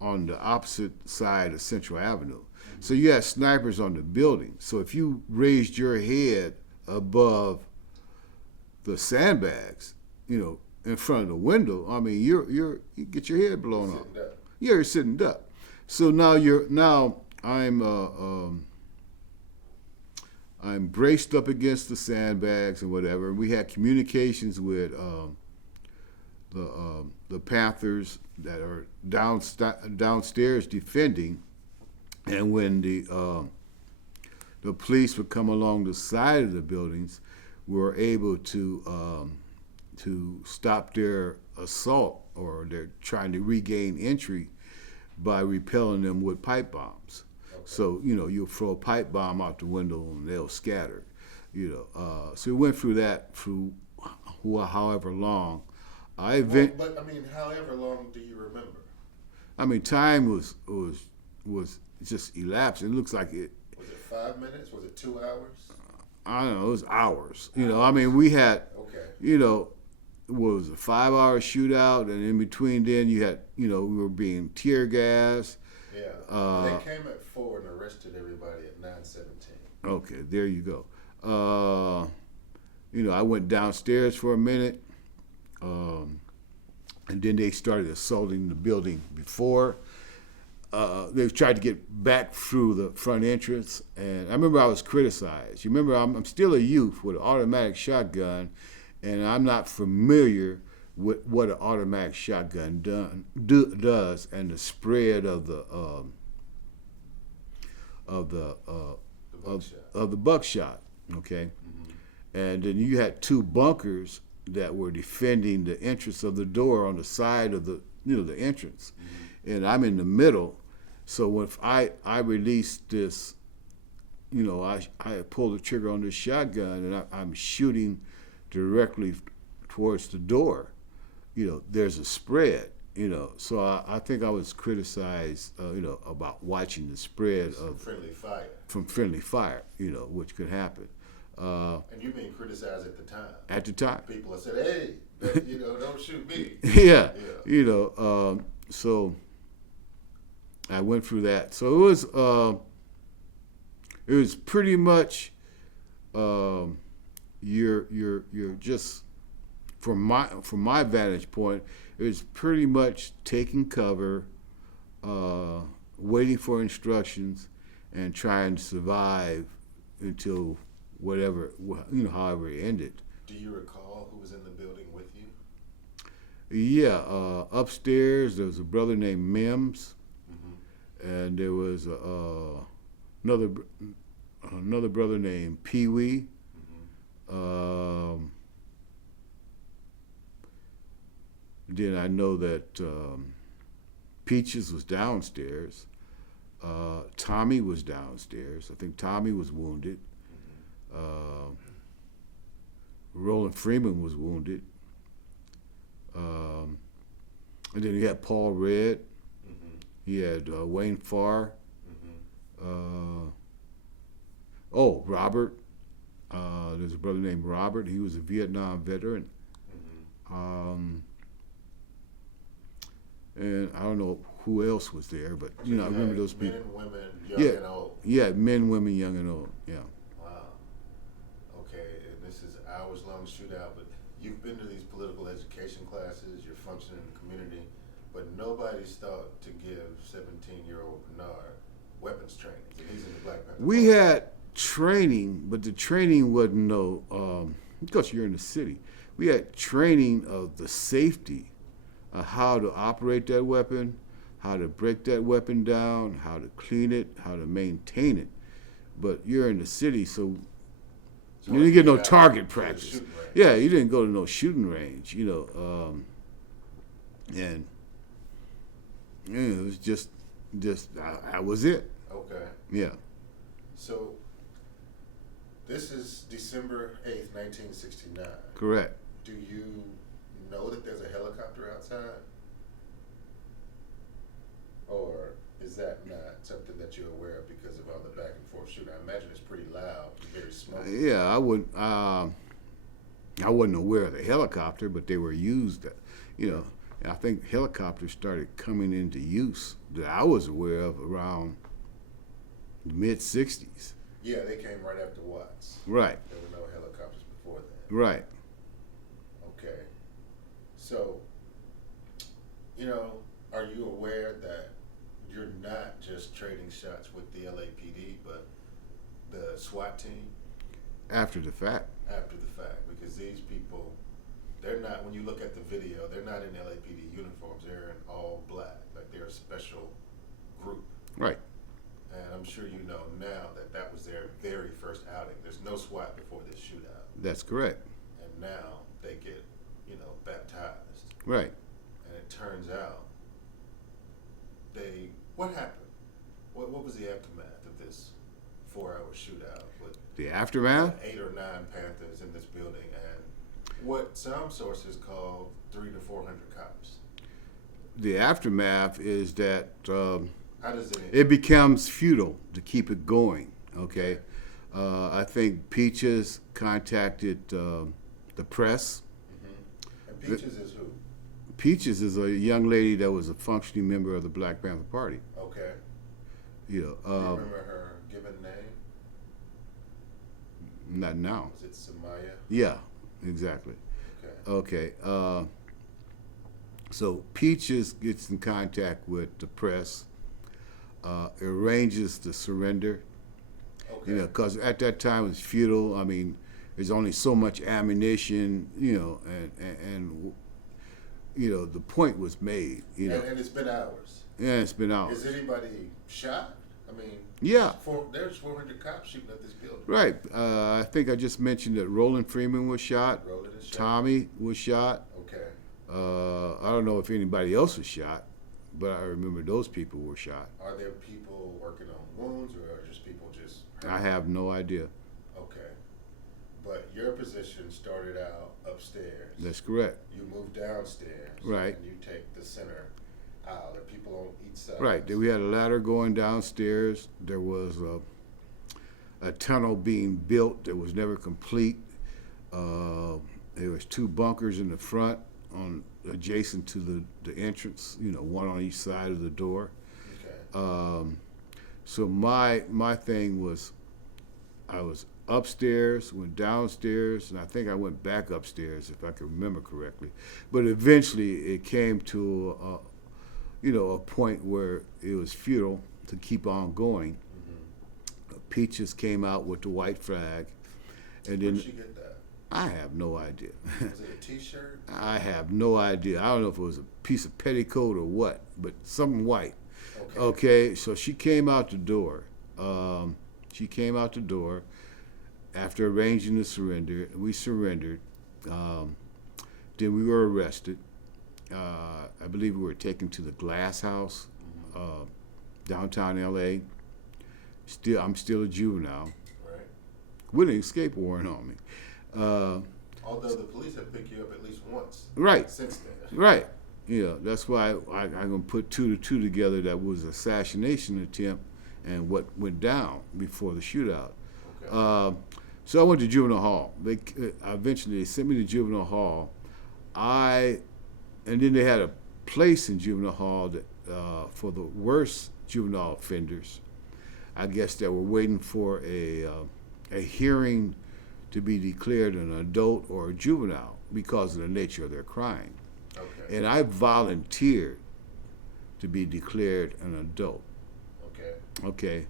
on the opposite side of Central Avenue. So you had snipers on the building. So if you raised your head above the sandbags, in front of the window, I mean, you get your head blown off. Sitting up. Yeah, you're sitting up. So now I'm braced up against the sandbags and whatever. We had communications with the Panthers that are downstairs defending, and when the police would come along the side of the buildings, we were able to stop their assault, or they're trying to regain entry by repelling them with pipe bombs. Okay. So you'll throw a pipe bomb out the window and they'll scatter. So we went through that through however long. But I mean, however long do you remember? I mean, time was just elapsed. It looks like it. Was it 5 minutes? Was it 2 hours? I don't know. It was hours. I mean, we had. Okay. It was a 5-hour shootout, and in between then you had, we were being tear gassed. Yeah. They came at 4 and arrested everybody at 9:17. Okay, there you go. I went downstairs for a minute, and then they started assaulting the building before. They tried to get back through the front entrance, and I remember I was criticized. You remember, I'm still a youth with an automatic shotgun, and I'm not familiar with what an automatic shotgun does, and the spread of the buckshot. Okay, and then you had 2 bunkers that were defending the entrance of the door on the side of the the entrance, and I'm in the middle. So when I released this, I pulled the trigger on this shotgun, and I'm shooting directly towards the door. There's a spread, You know, so I think I was criticized, you know, about watching the spread From of friendly fire. from friendly fire, you know, which could happen And you being criticized at the time. at the time. People have said, hey, you know, don't shoot me. Yeah, Yeah. you know, so I went through that. So it was pretty much you're just from my vantage point, it was pretty much taking cover, waiting for instructions, and trying to survive until whatever, you know, however it ended. Do you recall who was in the building with you? Yeah, upstairs there was a brother named Mims, Mm-hmm. and there was another brother named Pee Wee. Mm-hmm. Then I know that Peaches was downstairs. Tommy was downstairs. I think Tommy was wounded. Roland Freeman was wounded. And then you had Paul Red. Mm-hmm. He had Wayne Farr. Mm-hmm. Robert. There's a brother named Robert. He was a Vietnam veteran. Mm-hmm. And I don't know who else was there, but you know, I remember those Men people. and women, young Yeah. and old. Yeah, men, women, young and old. Yeah. Wow. Okay, and this is an hours-long shootout, but you've been to these political education classes, you're functioning in the community, but nobody's thought to give 17-year-old Bernard weapons training. And he's in the Black Panther We Party. had training, but the training wasn't because you're in the city. We had training of the safety of how to operate that weapon, how to break that weapon down, how to clean it, how to maintain it. But you're in the city, so So you didn't get no out target to the practice. shooting range. Yeah, you didn't go to no shooting range, you know. And you know, it was just I was it. Okay. Yeah. So this is December 8th, 1969. Correct. Do you know that there's a helicopter outside? Or is that not something that you're aware of because of all the back and forth shooting? I imagine it's pretty loud, very smoky. Yeah, I wouldn't. I wasn't aware of the helicopter, but they were used. You know, and I think helicopters started coming into use that I was aware of around the mid '60s. Yeah, they came right after Watts. Right. There were no helicopters before then. Right. Okay. So, you know, are you aware that you're not just trading shots with the LAPD, but the SWAT team After the fact. after the fact? Because these people, they're not, when you look at the video, they're not in LAPD uniforms. They're in all black. Like they're a special group. Right. And I'm sure you know now that that was their very first outing. There's no SWAT before this shootout. That's correct. And now they get, you know, baptized. Right. And it turns out what happened? What was the aftermath of this 4-hour shootout with The aftermath. 8 or 9 Panthers in this building and what some sources call 300 to 400 cops? The aftermath is that How does it end? it becomes futile to keep it going. Okay. I think Peaches contacted the press. Mm-hmm. And Peaches is who? Peaches is a young lady that was a functioning member of the Black Panther Party. Okay. You Do you remember her given name? not now. Was it Samaya? Yeah, exactly. Okay. Okay. So Peaches gets in contact with the press, arranges the surrender. Okay. You know, because at that time it was futile. I mean, there's only so much ammunition. You know, and you know the point was made. You know, And it's been hours. yeah, it's been out. Is anybody shot? I mean, Yeah. There's 400 cops shooting at this building. Right. I think I just mentioned that Roland Freeman was shot. Roland is shot. Tommy was shot. Okay. I don't know if anybody else was shot, but I remember those people were shot. Are there people working on wounds, or are just people just hurt? I have no idea. Okay. But your position started out upstairs. That's correct. You move downstairs. Right. And you take the center aisle. There are people on each side. Right. Then we had a ladder going downstairs. There was a tunnel being built that was never complete. There was 2 bunkers in the front, adjacent to the entrance. One on each side of the door. Okay. So my thing was, I was upstairs, went downstairs, and I think I went back upstairs if I can remember correctly. But eventually, it came to a point where it was futile to keep on going. Mm-hmm. Peaches came out with the white flag, and Where'd then she get that? I have no idea. Was it a T-shirt? I have no idea. I don't know if it was a piece of petticoat or what, but something white. Okay, so she came out the door. After arranging the surrender. We surrendered. Then we were arrested. I believe we were taken to the Glass House, downtown L.A. I'm still a juvenile. Right. With an escape warrant on me. Although the police have picked you up at least once. Right. Since then. Right. Yeah, that's why I'm going to put 2 to 2 together. That was an assassination attempt and what went down before the shootout. Okay. So I went to juvenile hall. Eventually they sent me to juvenile hall. And then they had a place in juvenile hall that, for the worst juvenile offenders. I guess they were waiting for a hearing to be declared an adult or a juvenile because of the nature of their crime. Okay. And I volunteered to be declared an adult. Okay. Okay.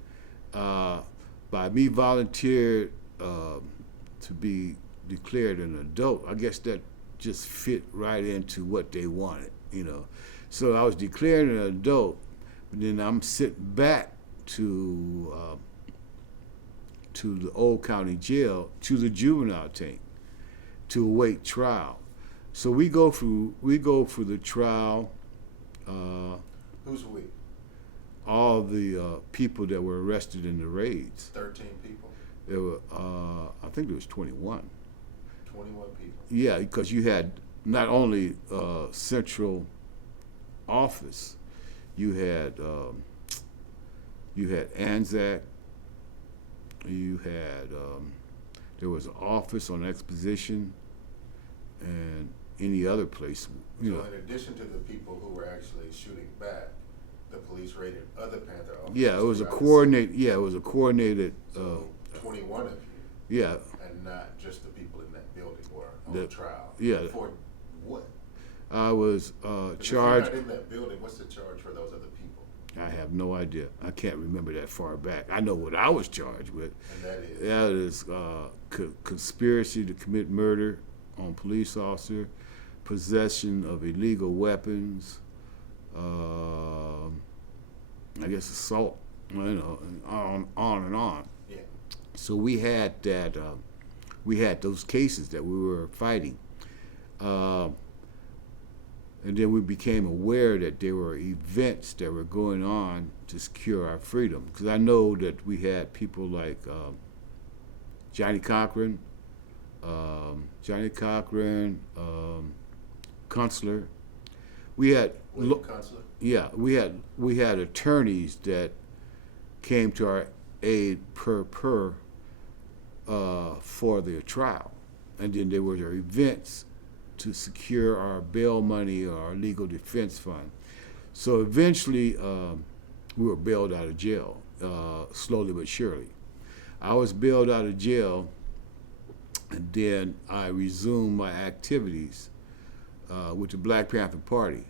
By me volunteered to be declared an adult, I guess that just fit right into what they wanted, So I was declared an adult, but then I'm sent back to the old county jail, to the juvenile tank, to await trial. So we go through the trial. Who's we? All the people that were arrested in the raids. 13 people? There were, I think there was 21. 21 people. Yeah, because you had not only central office, you had ANZAC, you had there was an office on exposition, and any other place. So in addition to the people who were actually shooting back, the police raided other Panther officers. Yeah, it was a throughout the coordinated. Yeah, it was a coordinated. city. So 21 of you. Yeah. And not just the people in that building were on trial. Yeah. For what? I was Because charged. if you're not in that building, what's the charge for those other people? I have no idea. I can't remember that far back. I know what I was charged with. And that is? That is conspiracy to commit murder on police officer, possession of illegal weapons, I guess assault, and on and on. Yeah. So we had that. We had those cases that we were fighting, and then we became aware that there were events that were going on to secure our freedom. Because I know that we had people like Johnny Cochran, Kunstler. We had William Kunstler? Yeah, we had attorneys that came to our aid per for the trial, and then there were events to secure our bail money or our legal defense fund. So eventually, we were bailed out of jail, slowly but surely. I was bailed out of jail, and then I resumed my activities with the Black Panther Party.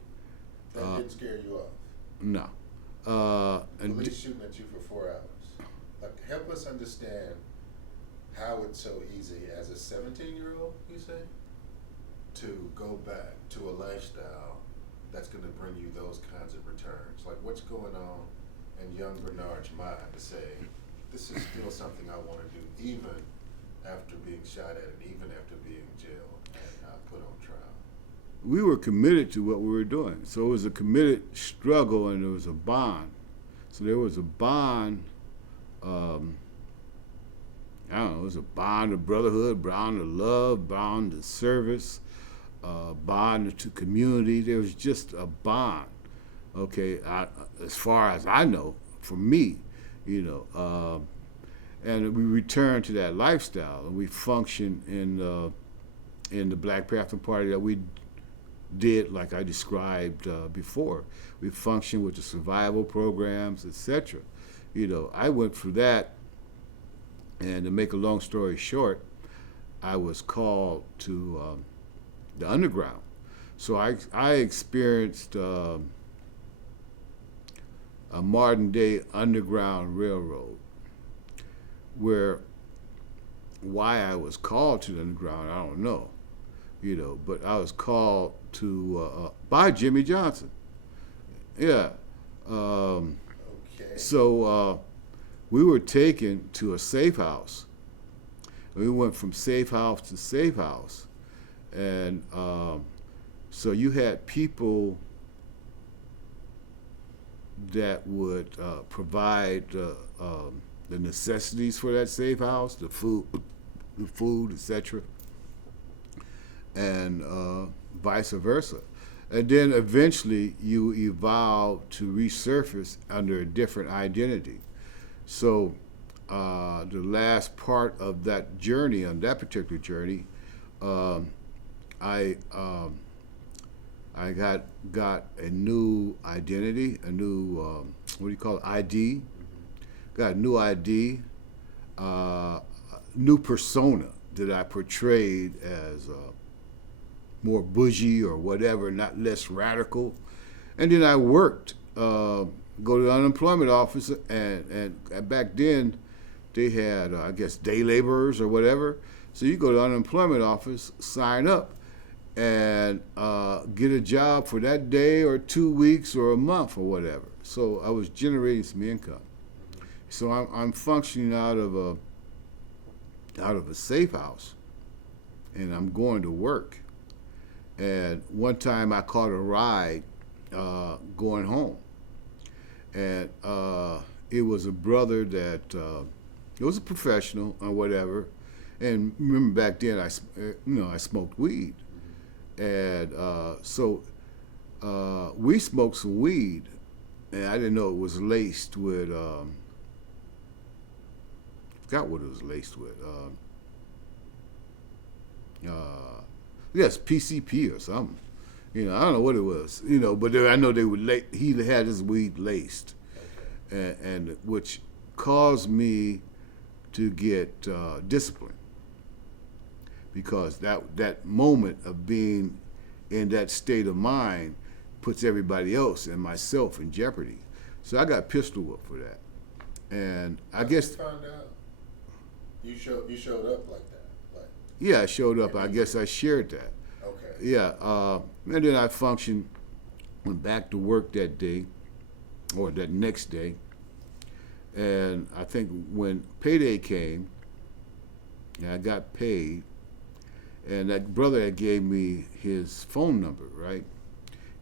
That didn't scare you off? No. Police shooting at you for 4 hours. Like, help us understand how it's so easy as a 17-year-old, you say, to go back to a lifestyle that's going to bring you those kinds of returns. Like, what's going on in young Bernard's mind to say, this is still something I want to do, even after being shot at and even after being jailed and put on trial? We were committed to what we were doing. So it was a committed struggle, and there was a bond. So there was a bond I don't know, it was a bond of brotherhood, bond of love, bond of service, bond to community. There was just a bond. Okay, as far as I know, for me, and we returned to that lifestyle, and we functioned in the Black Panther Party that we did, like I described before. We functioned with the survival programs, etc. I went through that, and to make a long story short, I was called to the underground. So I experienced a modern-day underground railroad, where why I was called to the underground, I don't know, but I was called to by Jimmy Johnson. Yeah. Okay. So we were taken to a safe house. We went from safe house to safe house. And so you had people that would provide the necessities for that safe house, the food, etc., and vice versa. And then eventually you evolve to resurface under a different identity. So the last part of that journey, on that particular journey, I got a new identity, a new ID. Got a new ID, new persona that I portrayed as more bougie or whatever, not less radical. And then I worked, go to the unemployment office, and back then they had, I guess, day laborers or whatever. So you go to the unemployment office, sign up, and get a job for that day or 2 weeks or a month or whatever. So I was generating some income. So I'm functioning out of a safe house, and I'm going to work. And one time I caught a ride going home, and it was a brother that it was a professional or whatever. And remember back then I smoked weed, and so we smoked some weed, and I didn't know it was laced with. Forgot what it was laced with. Yes, PCP or something. I don't know what it was. But I know they would. He had his weed laced, and which caused me to get disciplined, because that moment of being in that state of mind puts everybody else and myself in jeopardy. So I got pistol whipped for that, and I guess. You found out. You showed up like that. Yeah, I showed up. I guess I shared that. Okay. Yeah, and then I went back to work that day, or that next day, and I think when payday came, and I got paid, and that brother had gave me his phone number, right?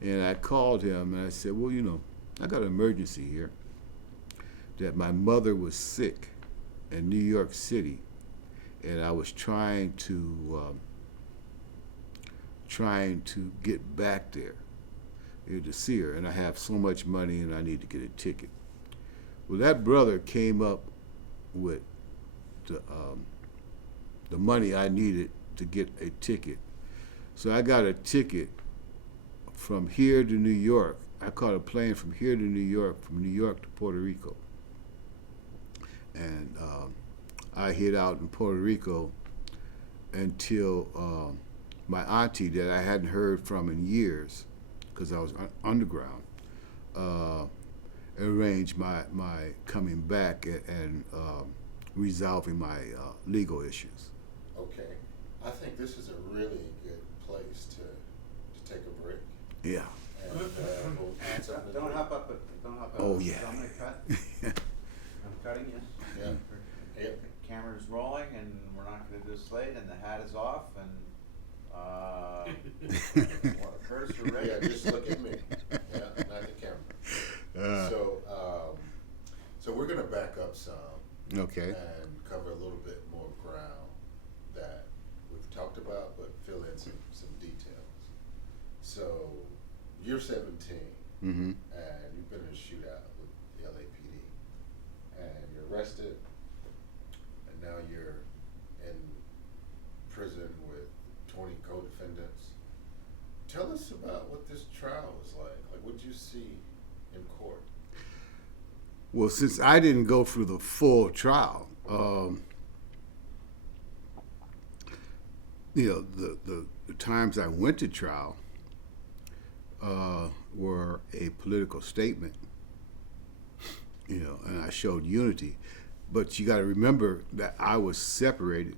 And I called him and I said, well, I got an emergency here, that my mother was sick in New York City, and I was trying to get back there to see her, and I have so much money and I need to get a ticket. Well, that brother came up with the money I needed to get a ticket. So I got a ticket from here to New York. I caught a plane from here to New York, from New York to Puerto Rico. And I hid out in Puerto Rico until my auntie, that I hadn't heard from in years, because I was underground, arranged my coming back and resolving my legal issues. Okay. I think this is a really good place to take a break. Yeah. And we'll add something to Don't drink. hop up. Don't hop up. Oh, yeah. I'm gonna cut. I'm cutting you. Yeah. Yeah. The camera's rolling, and we're not gonna do a slate, and the hat is off, and Curtis, we're ready. Yeah, just look at me. Yeah, not the camera. So we're gonna back up some Okay. and cover a little bit more you're 17, Mm-hmm. and you've been in a shootout with the LAPD, and you're arrested, and now you're in prison with 20 co-defendants. Tell us about what this trial was like. Like, what did you see in court? Well, since I didn't go through the full trial, the times I went to trial were a political statement, and I showed unity. But you got to remember that I was separated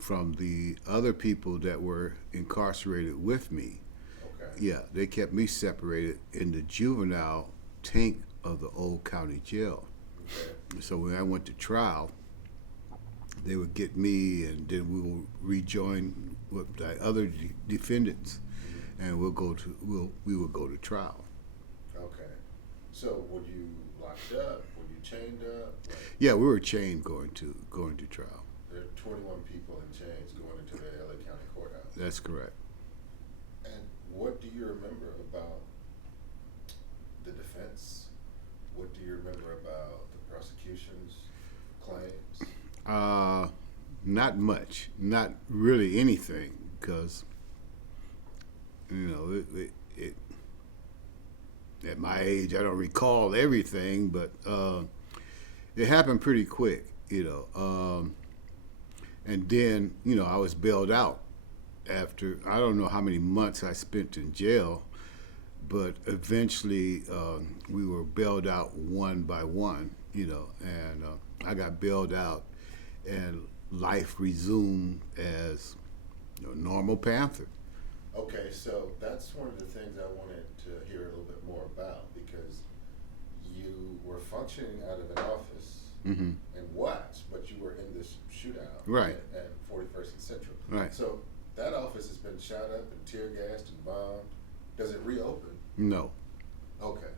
from the other people that were incarcerated with me. Okay. Yeah, they kept me separated in the juvenile tank of the old county jail. Okay. So when I went to trial, they would get me, and then we will rejoin with the other defendants, and we would go to trial. Okay. So were you locked up? Were you chained up? Like, Yeah, we were chained going to trial. there are 21 people in chains going into the LA County Courthouse. That's correct. And what do you remember about the defense? What do you remember about the prosecution's claims? Not much, not really anything, because it at my age I don't recall everything, but it happened pretty quick, and then I was bailed out after I don't know how many months I spent in jail, but eventually we were bailed out one by one, and I got bailed out, and life resumed as normal Panther. Okay, so that's one of the things I wanted to hear a little bit more about, because you were functioning out of an office Mm-hmm. in Watts, but you were in this shootout Right. at 41st and Central. Right. So that office has been shot up and tear gassed and bombed. Does it reopen? No, Okay.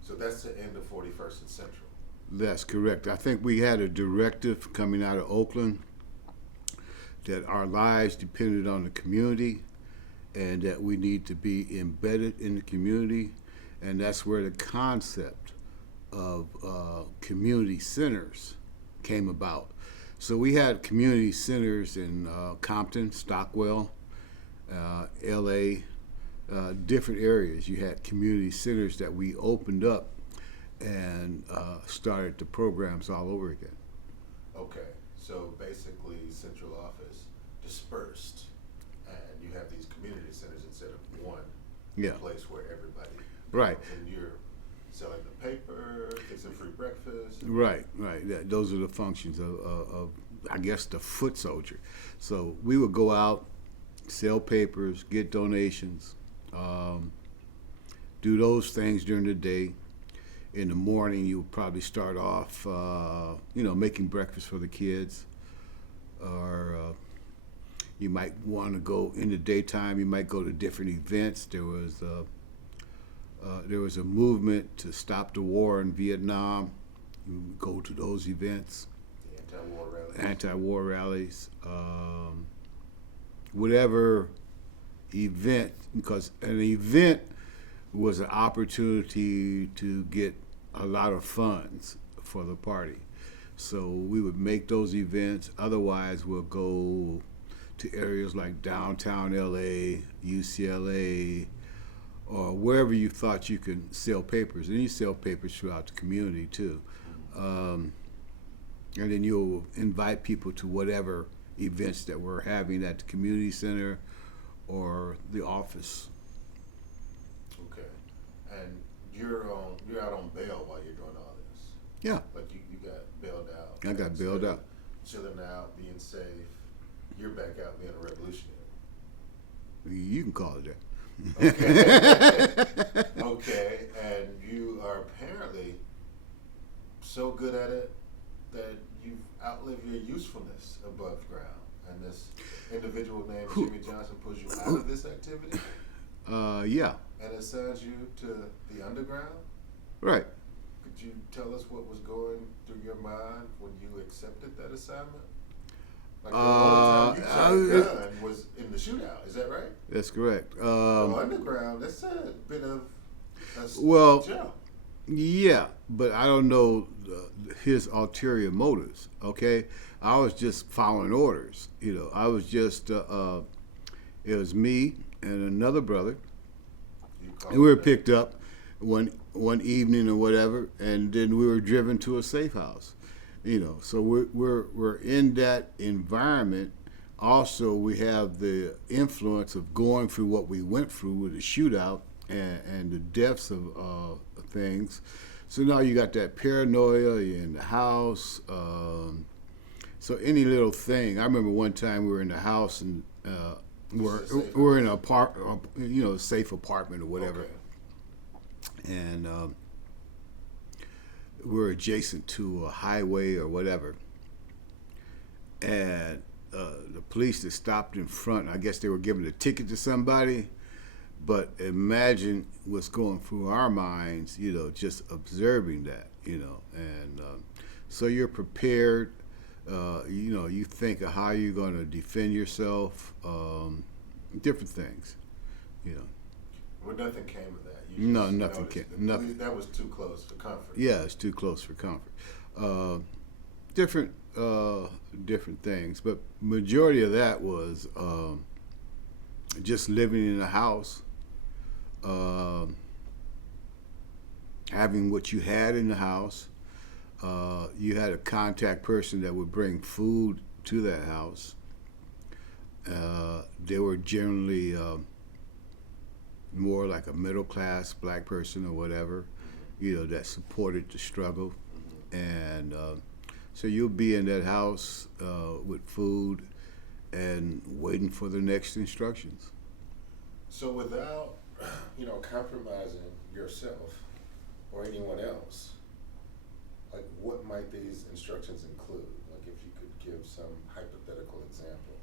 So that's the end of 41st and Central. that's correct. I think we had a directive coming out of Oakland that our lives depended on the community, and that we need to be embedded in the community, and that's where the concept of community centers came about. So we had community centers in Compton, Stockwell, LA, different areas. You had community centers that we opened up and started the programs all over again. Okay. So basically, central office dispersed, and you have these community centers instead of one Yeah. place where everybody. Right. And you're selling the paper, fixing free breakfast. Right. Those are the functions of, I guess, the foot soldier. So we would go out, sell papers, get donations, do those things during the day. In the morning, you would probably start off, making breakfast for the kids, or you might want to go in the daytime. You might go to different events. There was a movement to stop the war in Vietnam. You would go to those events. The anti-war rallies. Anti-war rallies, whatever event, because an event was an opportunity to get a lot of funds for the party. So we would make those events. Otherwise, we'll go to areas like downtown LA, UCLA, or wherever you thought you could sell papers. And you sell papers throughout the community too. And then you'll invite people to whatever events that we're having at the community center or the office. Okay. And you're out on bail while you're doing all this. Yeah, Like you got bailed out. I got bailed Instead of out. Chilling out, being safe. You're back out being a revolutionary. You can call it that. Okay. Okay. And you are apparently so good at it that you've outlived your usefulness above ground. And this individual named Jimmy Johnson pulls you out of this activity Yeah, and assigns you to the underground. right. Could you tell us what was going through your mind when you accepted that assignment? Like the only time you shot a gun was in the shootout. Is that right? That's correct. So underground, that's a bit of a Well, jail. Yeah, but I don't know his ulterior motives. Okay, I was just following orders. I was just. It was me and another brother, and we were picked up one evening or whatever, and then we were driven to a safe house. So we're in that environment. Also, we have the influence of going through what we went through with the shootout and the deaths of things. So now you got that paranoia. You're in the house. So any little thing. I remember one time we were in the house and we're in a safe apartment or whatever, Okay. and we're adjacent to a highway or whatever, and the police that stopped in front. I guess they were giving a ticket to somebody. But imagine what's going through our minds, just observing that, and so you're prepared. You think of how you're going to defend yourself, different things, Well, nothing came of that. No, nothing came. Nothing. That was too close for comfort. Yeah, it's too close for comfort. Different things, but majority of that was just living in a house. Having what you had in the house. You had a contact person that would bring food to that house. They were generally more like a middle class black person or whatever, that supported the struggle. And so you'll be in that house with food and waiting for the next instructions. So without, compromising yourself or anyone else, like what might these instructions include? Like if you could give some hypothetical example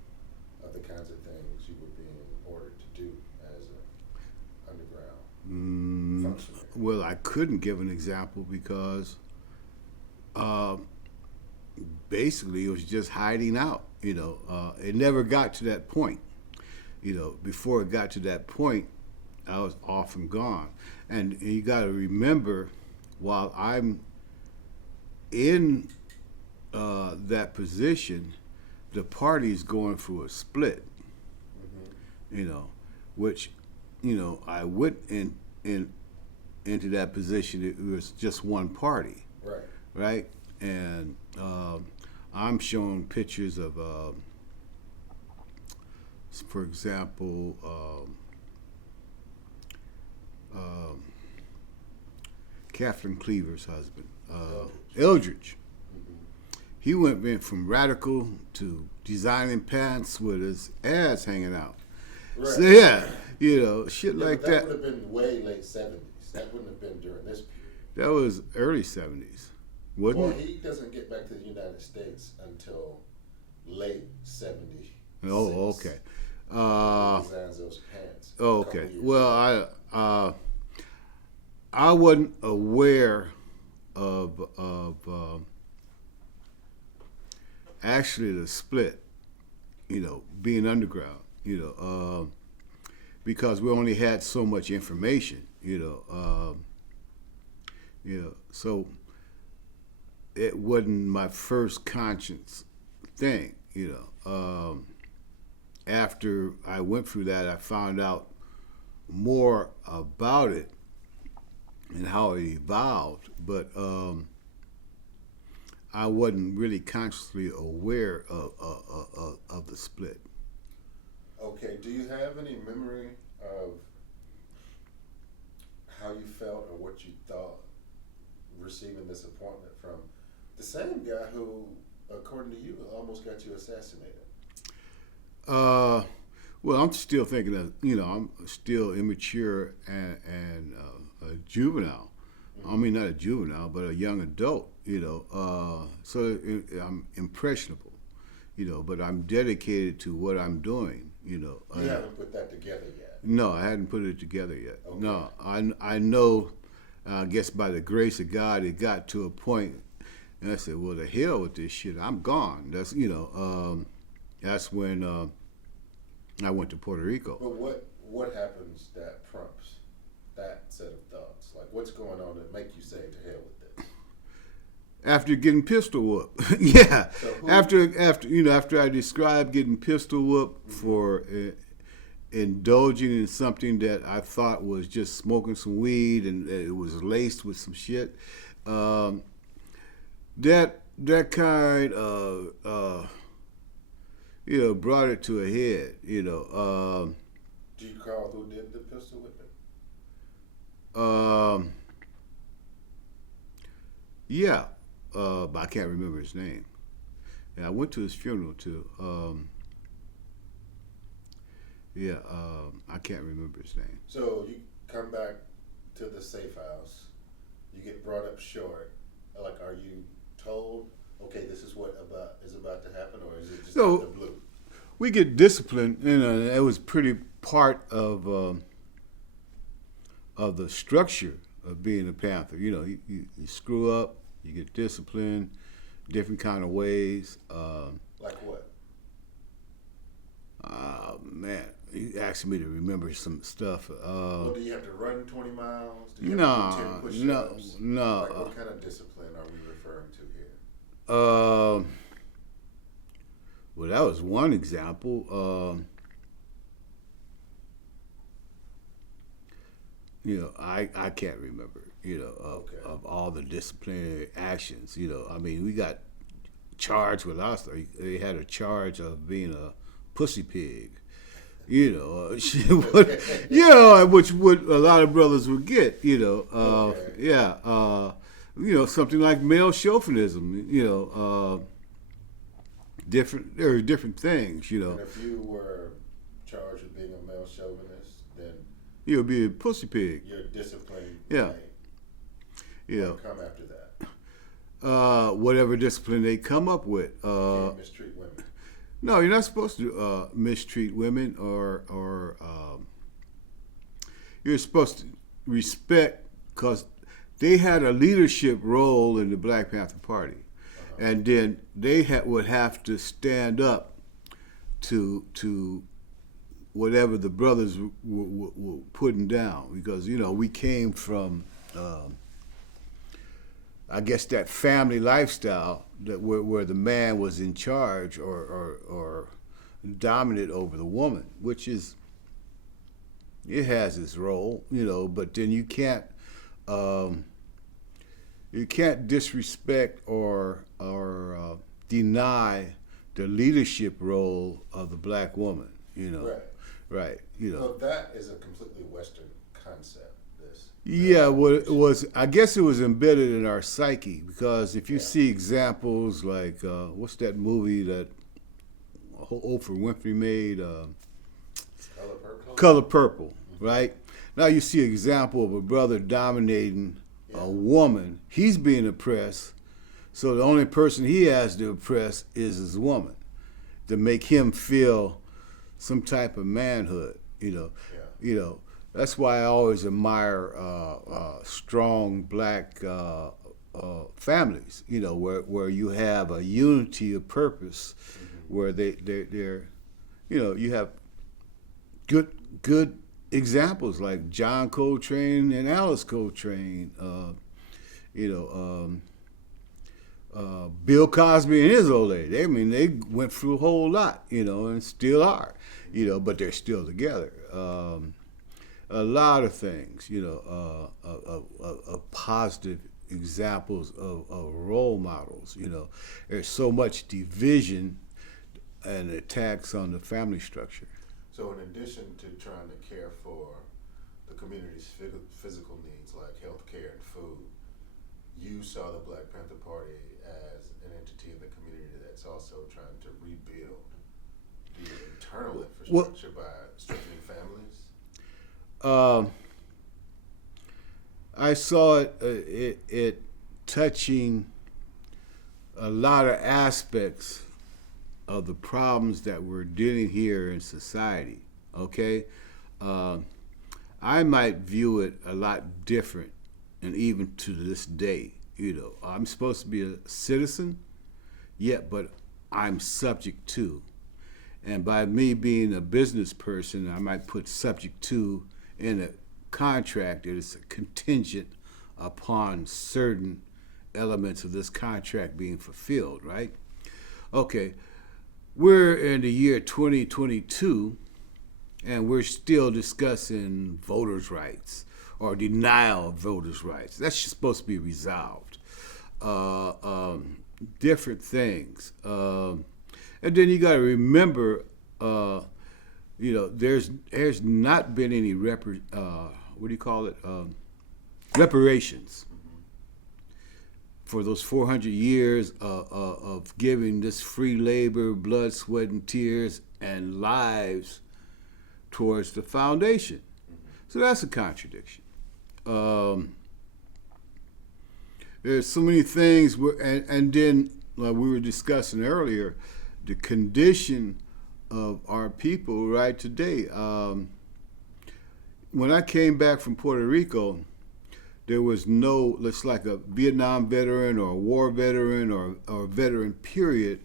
of the kinds of things you were being ordered to do as an underground functionary. Well, I couldn't give an example because basically it was just hiding out. It never got to that point. Before it got to that point, I was off and gone. And you got to remember, while I'm in that position, the party's going through a split. Which, I went into that position. It was just one party, right? And I'm showing pictures of, for example, Kathleen Cleaver's husband, Eldridge. He went from radical to designing pants with his ass hanging out. Right. So yeah, shit Yeah, like but that. would have been way late 70s. That wouldn't have been during this period. That was early 70s, wasn't Well, it? he doesn't get back to the United States until late 70s. Oh, okay. He designs those pants. Oh, okay. Well, I wasn't aware of actually the split, being underground, because we only had so much information, so it wasn't my first conscious thing, After I went through that, I found out more about it and how it evolved, but I wasn't really consciously aware of the split. Okay, do you have any memory of how you felt or what you thought receiving this appointment from the same guy who, according to you, almost got you assassinated? Well, I'm still thinking of, I'm still immature and a juvenile. I mean, not a juvenile, but a young adult, so I'm impressionable, but I'm dedicated to what I'm doing, You haven't put that together yet. No, I hadn't put it together yet. Okay. No, I know, I guess by the grace of God, it got to a point, and I said, well, the hell with this shit, I'm gone. That's, that's when I went to Puerto Rico. But what happens that prompts that set of thoughts? Like, what's going on that make you say, to hell with this? After getting pistol whooped, yeah. So After I described getting pistol whooped for indulging in something that I thought was just smoking some weed and it was laced with some shit, that kind of brought it to a head. Do you recall who did the pistol whipping? Yeah, but I can't remember his name. And I went to his funeral too. I can't remember his name. So you come back to the safe house, you get brought up short. Like, are you told, okay, this is what is about to happen, or is it just out of the blue? We get disciplined. It was pretty part of the structure of being a Panther. You screw up, you get disciplined, different kind of ways. Like what? Man, you asking me to remember some stuff. Well, do you have to run 20 miles? Do you No, have to do 10 push-ups? no. Like, what kind of discipline are we referring to here? Well, that was one example. I can't remember, of all the disciplinary actions. I mean, we got charged with us. They had a charge of being a pussy pig, which what a lot of brothers would get, something like male chauvinism, there are different things, And if you were charged with being a male chauvinist, then you'll be a pussy pig. your discipline Yeah. might come after that. Whatever discipline they come up with. You can't mistreat women. No, you're not supposed to mistreat women, or you're supposed to respect, because they had a leadership role in the Black Panther Party, and then they would have to stand up to whatever the brothers were putting down, because we came from I guess that family lifestyle where the man was in charge or dominant over the woman, which is, it has its role, but then you can't disrespect or deny the leadership role of the black woman, Right. Well, that is a completely Western concept. Yeah, well, I guess it was embedded in our psyche, because if you see examples like, what's that movie that Oprah Winfrey made? Color Purple, right? Now you see an example of a brother dominating a woman. He's being oppressed, so the only person he has to oppress is his woman, to make him feel some type of manhood, That's why I always admire strong black families, where you have a unity of purpose, where they're you have good examples like John Coltrane and Alice Coltrane, Bill Cosby and his old lady. They went through a whole lot, and still are, but they're still together. A lot of things, of positive examples of role models. There's so much division and attacks on the family structure. So in addition to trying to care for the community's physical needs like health care and food, you saw the Black Panther Party as an entity in the community that's also trying to rebuild the internal infrastructure by strengthening families? I saw it touching a lot of aspects of the problems that we're dealing here in society. Okay, I might view it a lot different, and even to this day, I'm supposed to be a citizen, but I'm subject to, And by me being a business person, I might put subject to in a contract that is contingent upon certain elements of this contract being fulfilled, right? Okay, we're in the year 2022, and we're still discussing voters' rights or denial of voters' rights. That's supposed to be resolved. Different things. And then you got to remember, there's not been any reparations for those 400 years of giving this free labor, blood, sweat, and tears, and lives towards the foundation. So that's a contradiction. There's so many things, and then like we were discussing earlier, the condition of our people right today. When I came back from Puerto Rico, there was no, it's like a Vietnam veteran or a war veteran or a veteran period.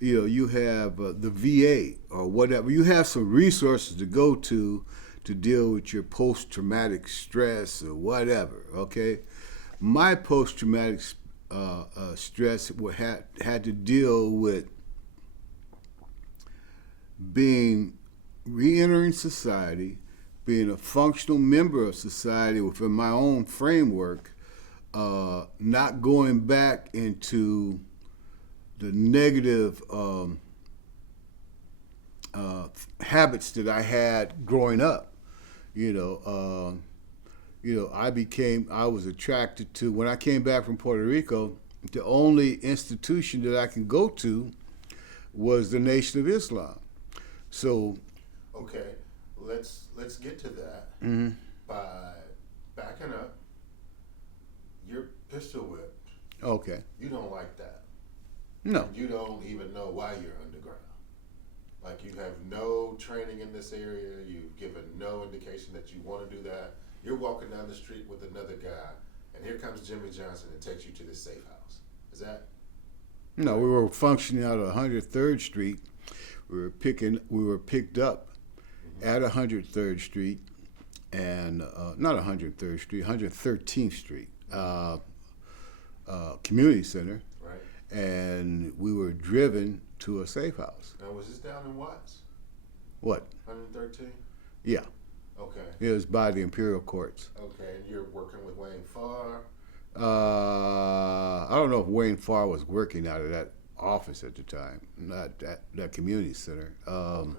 You have the VA or whatever. You have some resources to go to deal with your post-traumatic stress or whatever, okay? My post-traumatic stress had to deal with re-entering society, being a functional member of society within my own framework, not going back into the negative habits that I had growing up. I was attracted to, when I came back from Puerto Rico, the only institution that I can go to was the Nation of Islam. So, okay, let's get to that by backing up. You're pistol whipped. Okay. You don't like that. No. You don't even know why you're underground. Like, you have no training in this area. You've given no indication that you want to do that. You're walking down the street with another guy, and here comes Jimmy Johnson and takes you to this safe house. Is that? No, we were functioning out of 103rd Street. We were picked up at 103rd Street and not 103rd Street, 113th Street, community center. Right. And we were driven to a safe house. Now, was this down in Watts? What? 113? Yeah. Okay. It was by the Imperial Courts. Okay, and you're working with Wayne Farr? I don't know if Wayne Farr was working out of that office at the time, not that community center. Okay.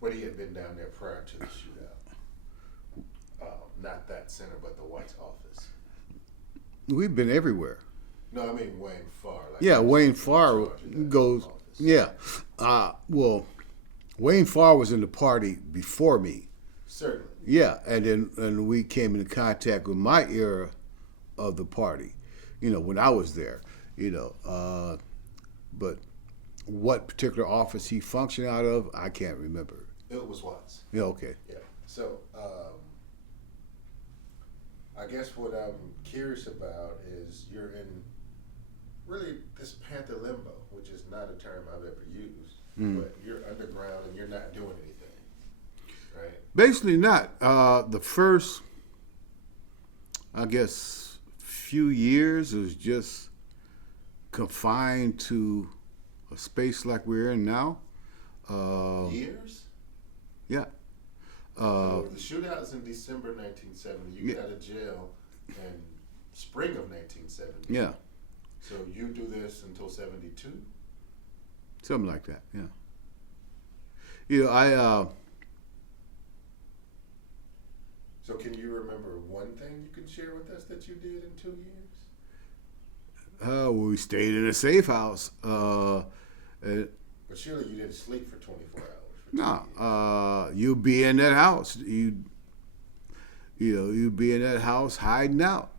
But he had been down there prior to the shootout. Not that center, but the White's office. We've been everywhere. No, I mean Wayne Farr. Like Yeah, Wayne Farr goes. office. Yeah. Well, Wayne Farr was in the party before me. Certainly. Yeah, and we came into contact with my era of the party, when I was there, but what particular office he functioned out of, I can't remember. It was Watts. Yeah, okay. Yeah. So, I guess what I'm curious about is you're in really this Panther limbo, which is not a term I've ever used, but you're underground and you're not doing anything, right? Basically not. The first, I guess, few years was just confined to a space like we're in now. Years? Yeah. So the shootout is in December 1970. You get out of jail in spring of 1970. Yeah. So you do this until 72? Something like that, yeah. So can you remember one thing you can share with us that you did in 2 years? We stayed in a safe house. But surely you didn't sleep for 24 hours. No, you'd be in that house. You'd be in that house hiding out.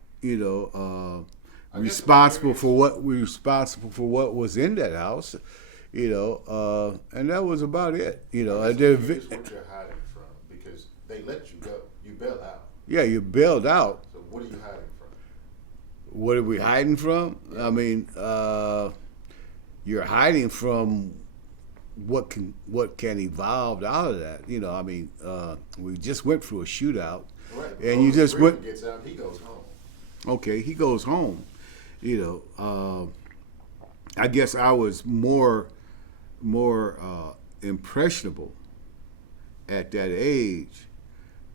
Responsible for what was in that house. And that was about it. I did. Here's what you're hiding from, because they let you go. You bailed out. Yeah, you bailed out. So what are you hiding from? What are we hiding from? I mean, you're hiding from what can evolve out of that. You know, I mean, we just went through a shootout, Right. and you just Freeman went. gets out, he goes home. Okay, he goes home. You know, I guess I was more impressionable at that age,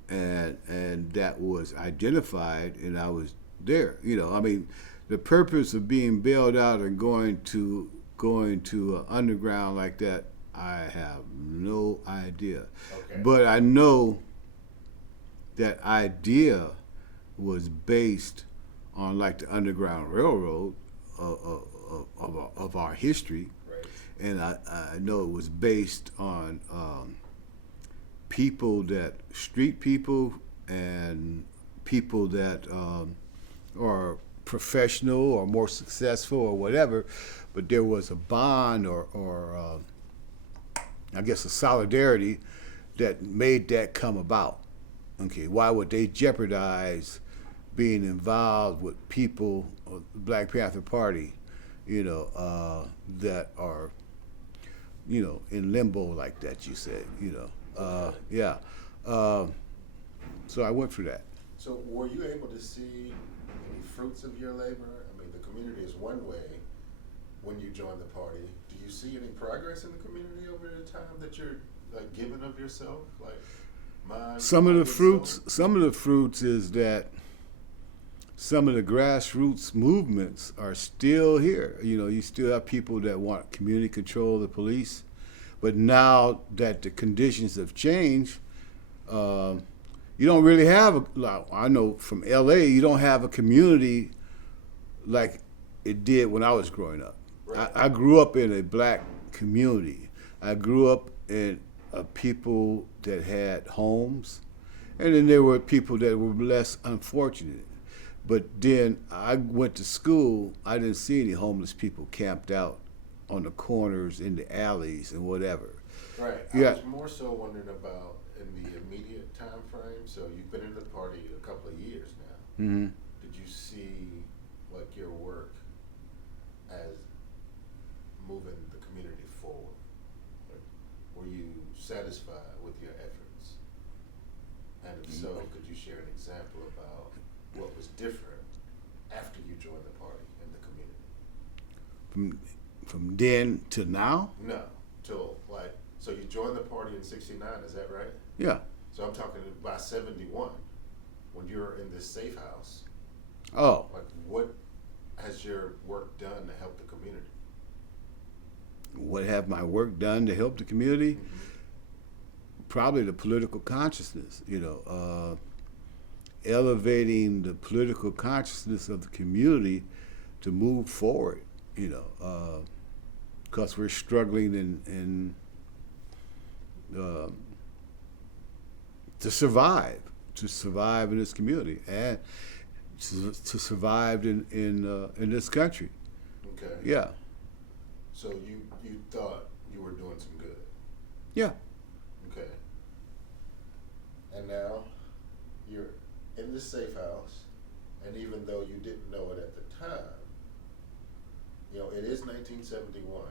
and that was identified, and I was there. You know, I mean, the purpose of being bailed out and going to underground like that, I have no idea. Okay. But I know that idea was based on like the Underground Railroad of our history, Right. and I know it was based on street people and people that are professional or more successful or whatever, but there was a bond or I guess a solidarity that made that come about. Okay, why would they jeopardize being involved with people of the Black Panther Party, you know, that are, you know, in limbo like that, you said, you know. Yeah. So I went through that. So were you able to see any fruits of your labor? I mean, the community is one way when you join the party. Do you see any progress in the community over the time that you're like giving of yourself? Like mind, Some of the body, and soul? some of the fruits is that some of the grassroots movements are still here. You know, you still have people that want community control of the police, but now that the conditions have changed, you don't really have I know from LA, you don't have a community like it did when I was growing up. Right. I grew up in a black community. I grew up in people that had homes, and then there were people that were less unfortunate. But then I went to school, I didn't see any homeless people camped out on the corners, in the alleys, and whatever. Right. Yeah. I was more so wondering about in the immediate time frame. So you've been in the party a couple of years now. Mm-hmm. Did you see like your work as moving the community forward? Like, were you satisfied with your efforts? And if so, could you share an example about what was different after you joined the party and the community? From then to now? No, till like, so you joined the party in '69, is that right? Yeah. So I'm talking by '71, when you're in this safe house. Oh, Like, what has your work done to help the community? what have my work done to help the community? Mm-hmm. Probably the political consciousness, you know, elevating the political consciousness of the community to move forward, you know, because we're struggling in to survive in this community and to survive in this country. Okay. Yeah, So you thought you were doing some good. yeah. Okay. And now you're in the safe house, and even though you didn't know it at the time, you know, it is 1971,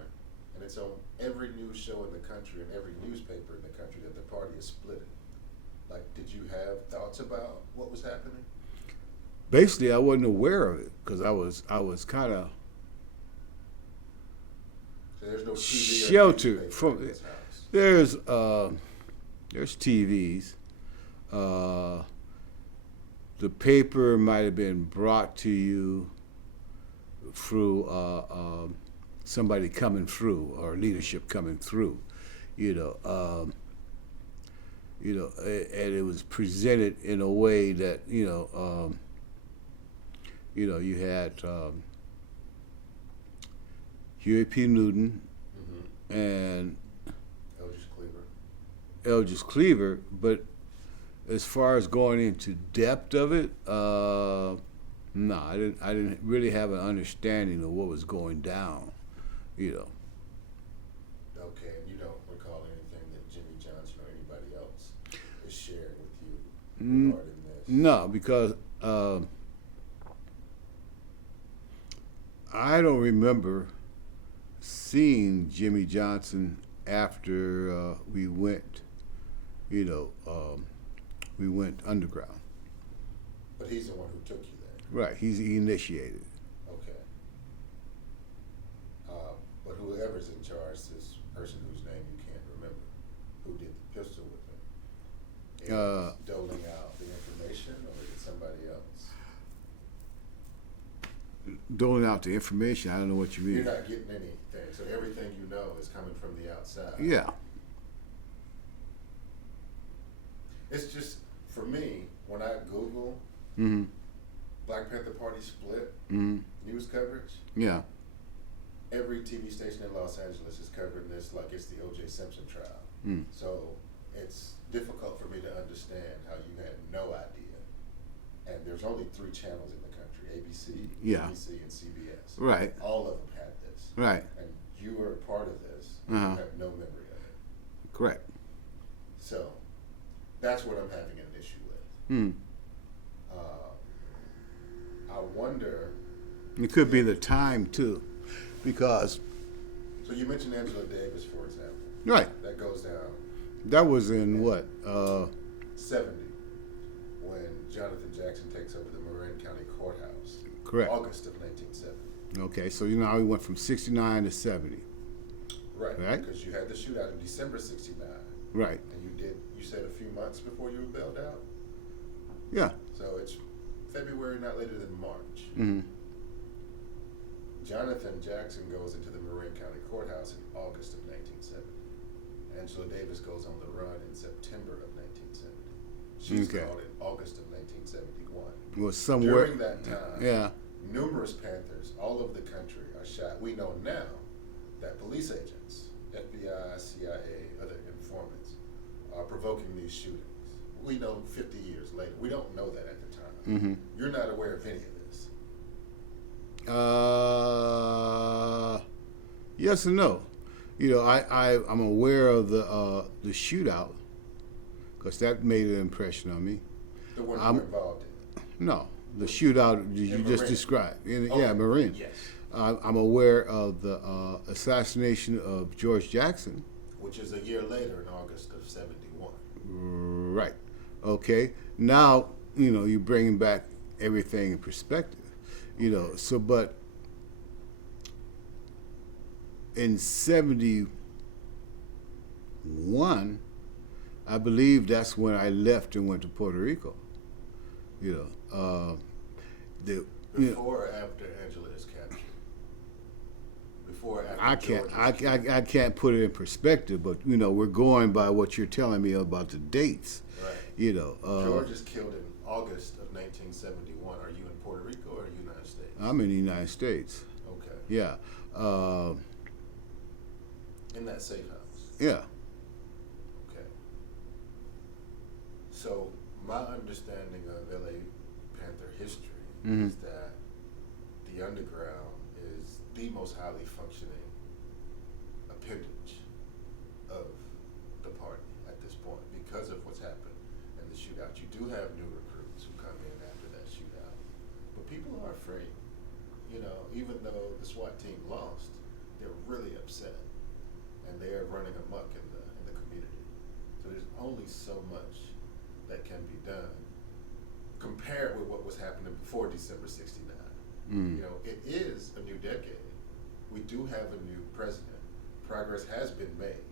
and it's on every news show in the country and every newspaper in the country that the party is splitting. Like, did you have thoughts about what was happening? Basically, I wasn't aware of it because I was kind of So there's no TV or sheltered newspaper from in this house. there's TVs. The paper might have been brought to you through somebody coming through or leadership coming through, you know, and it was presented in a way that you had Huey P. Newton Mm-hmm. and Eldridge Cleaver. but as far as going into depth of it, no, I didn't really have an understanding of what was going down, you know. Okay, and you don't recall anything that Jimmy Johnson or anybody else is sharing with you regarding this? No, because I don't remember seeing Jimmy Johnson after we went, we went underground. But he's the one who took you there. Right, he initiated. Okay. But whoever's in charge, this person whose name you can't remember, who did the pistol with him, is doling out the information, or is it somebody else? Doling out the information, I don't know what you mean. You're not getting anything, so everything you know is coming from the outside. Yeah. It's just, for me, when I Google Mm-hmm. Black Panther Party split Mm-hmm. news coverage, Yeah. every TV station in Los Angeles is covering this like it's the O.J. Simpson trial. Mm. So it's difficult for me to understand how you had no idea. And there's only 3 channels in the country, ABC, Yeah. NBC, and CBS. Right. All of them had this. Right. And you were a part of this. Uh-huh. You have no memory of it. Correct. So that's what I'm having an issue with. Mm. I wonder. It could be the time too, because So you mentioned Angela Davis, for example. right, That goes down that was in what? 70 when Jonathan Jackson takes over the Marin County Courthouse. Correct. August of 1970. Okay, so how we went from 69 to 70. Right. Right. Because you had the shootout in December 69. Right. And you said a few months before you were bailed out. Yeah. So it's February, not later than March. Mm-hmm. Jonathan Jackson goes into the Marin County Courthouse in August of 1970. Angela Davis goes on the run in September of 1970. She's Okay. called in August of 1971. Was somewhere. During that time, Yeah. numerous Panthers all over the country are shot. We know now that police agents, FBI, CIA, other informants, are provoking these shootings. We know 50 years later. We don't know that at the time. Mm-hmm. You're not aware of any of this. Yes and no. I'm aware of the shootout because that made an impression on me. The one you I'm- were involved in. No, the shootout you In just Marin. described. Okay. Yeah, Marin. Yes. I'm aware of the assassination of George Jackson. Which is a year later in August of 71. Right. Okay. Now, you're bringing back everything in perspective. But in 71, I believe that's when I left and went to Puerto Rico. Before or after Angela is captured? Before or after I George can't is killed? I can't put it in perspective, but we're going by what you're telling me about the dates. Right. George George is killed in August of 1971. Are you in Puerto Rico or United States? I'm in the United States. Okay. Yeah. In that safe house. Yeah. Okay. So my understanding of LA Panther history Mhm. is that the underground is the most highly functioning appendage of the party at this point because of what's happened in the shootout. You do have new recruits who come in after that shootout, but people are afraid. Even though the SWAT team lost, they're really upset, and they are running amok in the community. So there's only so much that can be done compared with what was happening before December 69. Mm. It is a new decade. We do have a new president. Progress has been made.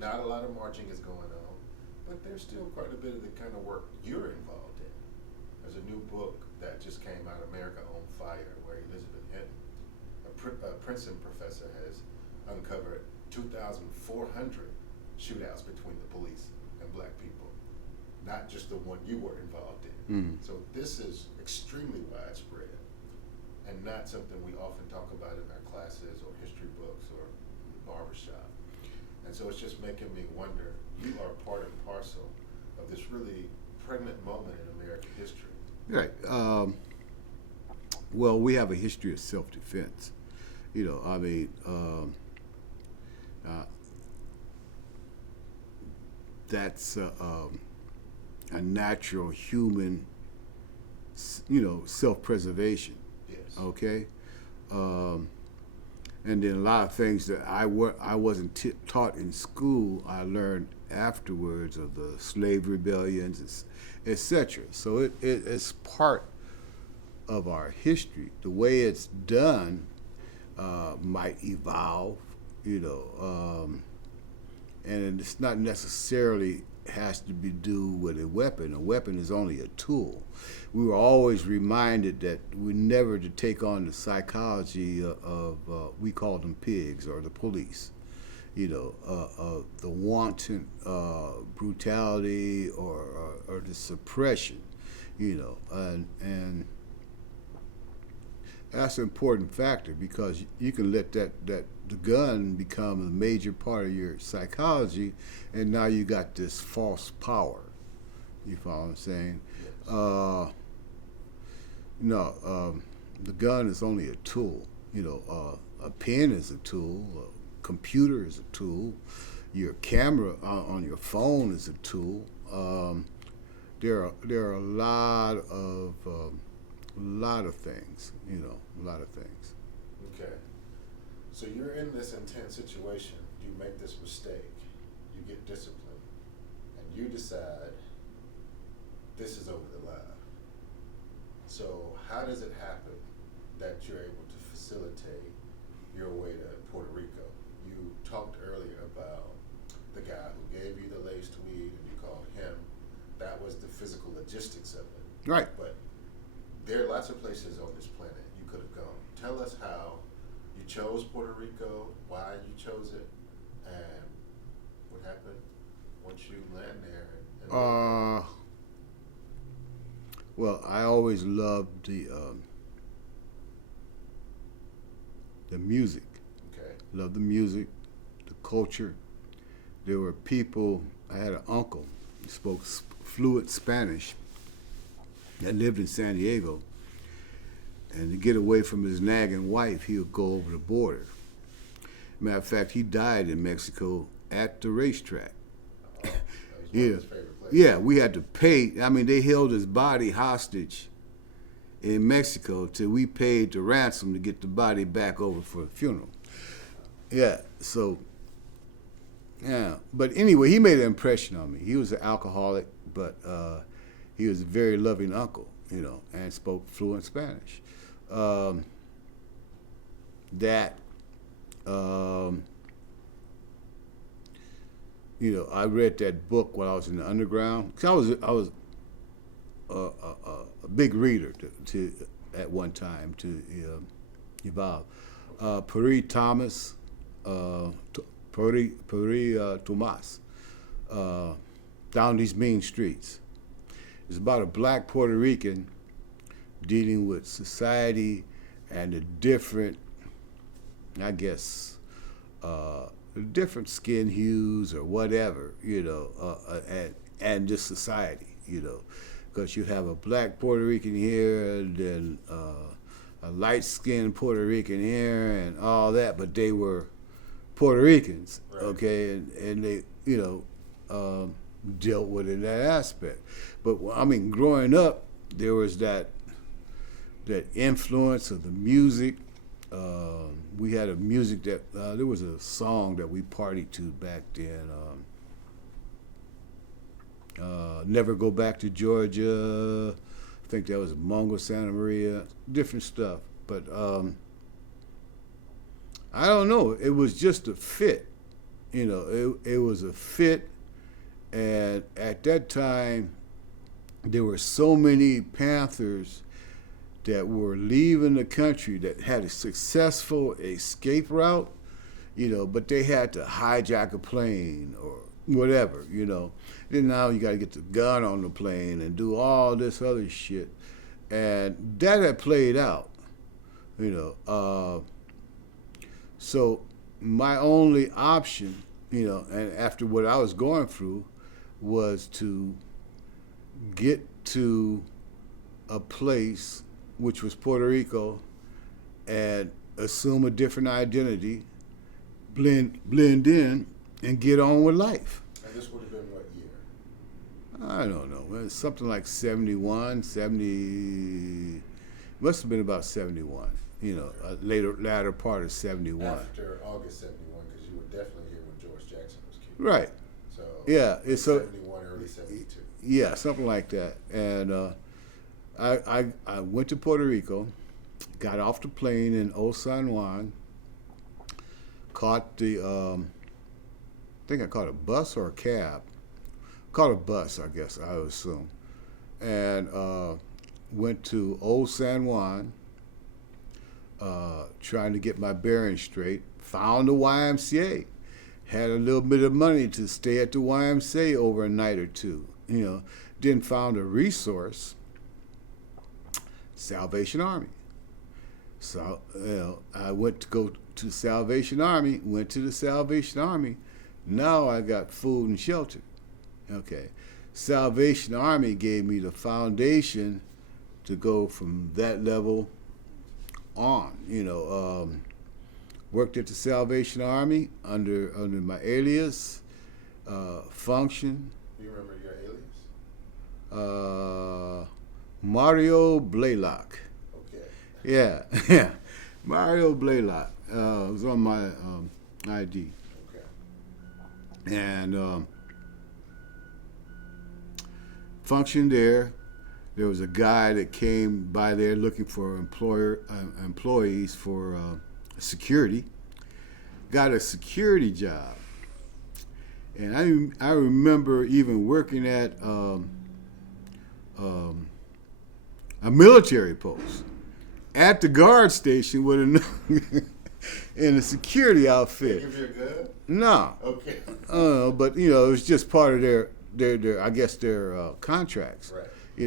Not a lot of marching is going on, but there's still quite a bit of the kind of work you're involved in. There's a new book that just came out, America on Fire, where Elizabeth Hinton, a Princeton professor, has uncovered 2,400 shootouts between the police and black people, not just the one you were involved in. Mm. So this is extremely widespread and not something we often talk about in our classes or history books or the barbershop. And so it's just making me wonder, you are part and parcel of this really pregnant moment in American history. Right. Well, we have a history of self-defense. That's a natural human, self-preservation. Yes. Okay. And then a lot of things that I wasn't taught in school, I learned afterwards of the slave rebellions, etc. So it's part of our history. The way it's done might evolve, and it's not necessarily has to be do with a weapon. A weapon is only a tool. We were always reminded that we never to take on the psychology of we call them pigs or the police, the wanton brutality or the suppression, and that's an important factor because you can let that the gun become a major part of your psychology, and now you got this false power. You follow what I'm saying? Yes. The gun is only a tool. A pen is a tool. A computer is a tool. Your camera on your phone is a tool. There are a lot of things. A lot of things. Okay. So you're in this intense situation. You make this mistake. You get disciplined, and you decide this is over the line. So how does it happen that you're able to facilitate your way to Puerto Rico? You talked earlier about the guy who gave you the laced weed and you called him. That was the physical logistics of it. Right. But there are lots of places on this planet you could have gone. Tell us how you chose Puerto Rico, why you chose it, and what happened once you land there. Well, I always loved the music. Okay. Loved the music, the culture. There were people. I had an uncle who spoke fluent Spanish that lived in San Diego. And to get away from his nagging wife, he would go over the border. Matter of fact, he died in Mexico at the racetrack. That was one Yeah. of his favorite places. Yeah, we had to pay. I mean, they held his body hostage in Mexico till we paid the ransom to get the body back over for the funeral. Yeah, so, yeah. But anyway, he made an impression on me. He was an alcoholic, but he was a very loving uncle, and spoke fluent Spanish. I read that book while I was in the underground. 'Cause I was a big reader to at one time to evolve. Puri Thomas, Tomas, Down These Mean Streets. It's about a black Puerto Rican dealing with society and the different, I guess, different skin hues or whatever, and just society, because you have a black Puerto Rican here and then a light-skinned Puerto Rican here and all that, but they were Puerto Ricans, Right. okay, and they, dealt with it in that aspect. But I mean, growing up, there was that influence of the music. We had a music that there was a song that we partied to back then. Never Go Back to Georgia. I think that was Mongo Santa Maria. Different stuff, but I don't know. It was just a fit. It was a fit, and at that time, there were so many Panthers that were leaving the country that had a successful escape route, but they had to hijack a plane or whatever, Then now you got to get the gun on the plane and do all this other shit. And that had played out, So my only option, and after what I was going through, was to get to a place which was Puerto Rico and assume a different identity, blend in, and get on with life. And this would have been what year? I don't know. It was something like 71, 70, must have been about 71. latter part of 71. After August 71, because you were definitely here when George Jackson was killed. Right. So Yeah, late it's so 71, early 72. yeah, something like that. And I went to Puerto Rico, got off the plane in Old San Juan, caught the I think I caught a bus or a cab. Caught a bus, I guess, I would assume. And went to Old San Juan, trying to get my bearings straight. Found the YMCA. Had a little bit of money to stay at the YMCA over a night or two. Then found a resource, Salvation Army. So, I went to go to Salvation Army, went to the Salvation Army. Now I got food and shelter. Okay. Salvation Army gave me the foundation to go from that level on. Worked at the Salvation Army under my alias, Function. You remember your alias? Mario Blaylock. Okay. Yeah, yeah. Mario Blaylock was on my ID. Okay. And functioned there. There was a guy that came by there looking for employees for security. Got a security job. And I remember even working at a military post at the guard station with in a security outfit. They give you a gun? No. Okay. But it was just part of their I guess their contracts. Right. I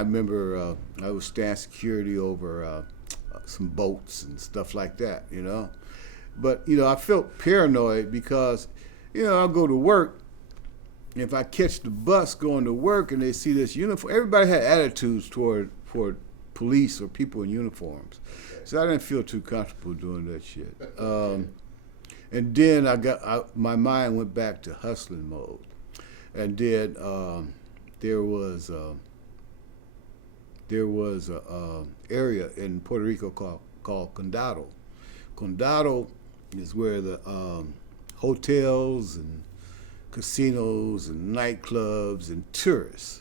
remember I was stand security over some boats and stuff like that. But I felt paranoid because I'll go to work. If I catch the bus going to work and they see this uniform, everybody had attitudes toward police or people in uniforms. Okay. So I didn't feel too comfortable doing that shit. And then my mind went back to hustling mode. And then there was a area in Puerto Rico called Condado. Condado is where the hotels and casinos and nightclubs and tourists.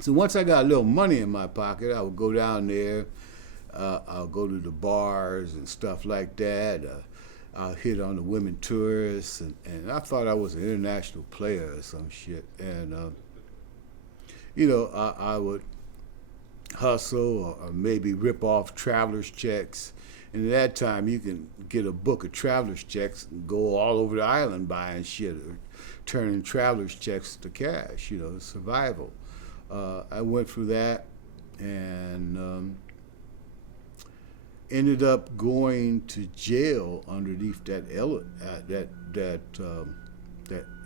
So once I got a little money in my pocket, I would go down there. I'll go to the bars and stuff like that. I'll hit on the women tourists, and I thought I was an international player or some shit. And I would hustle or maybe rip off traveler's checks. And at that time, you can get a book of traveler's checks and go all over the island buying shit or turning traveler's checks to cash, survival. I went through that and ended up going to jail underneath that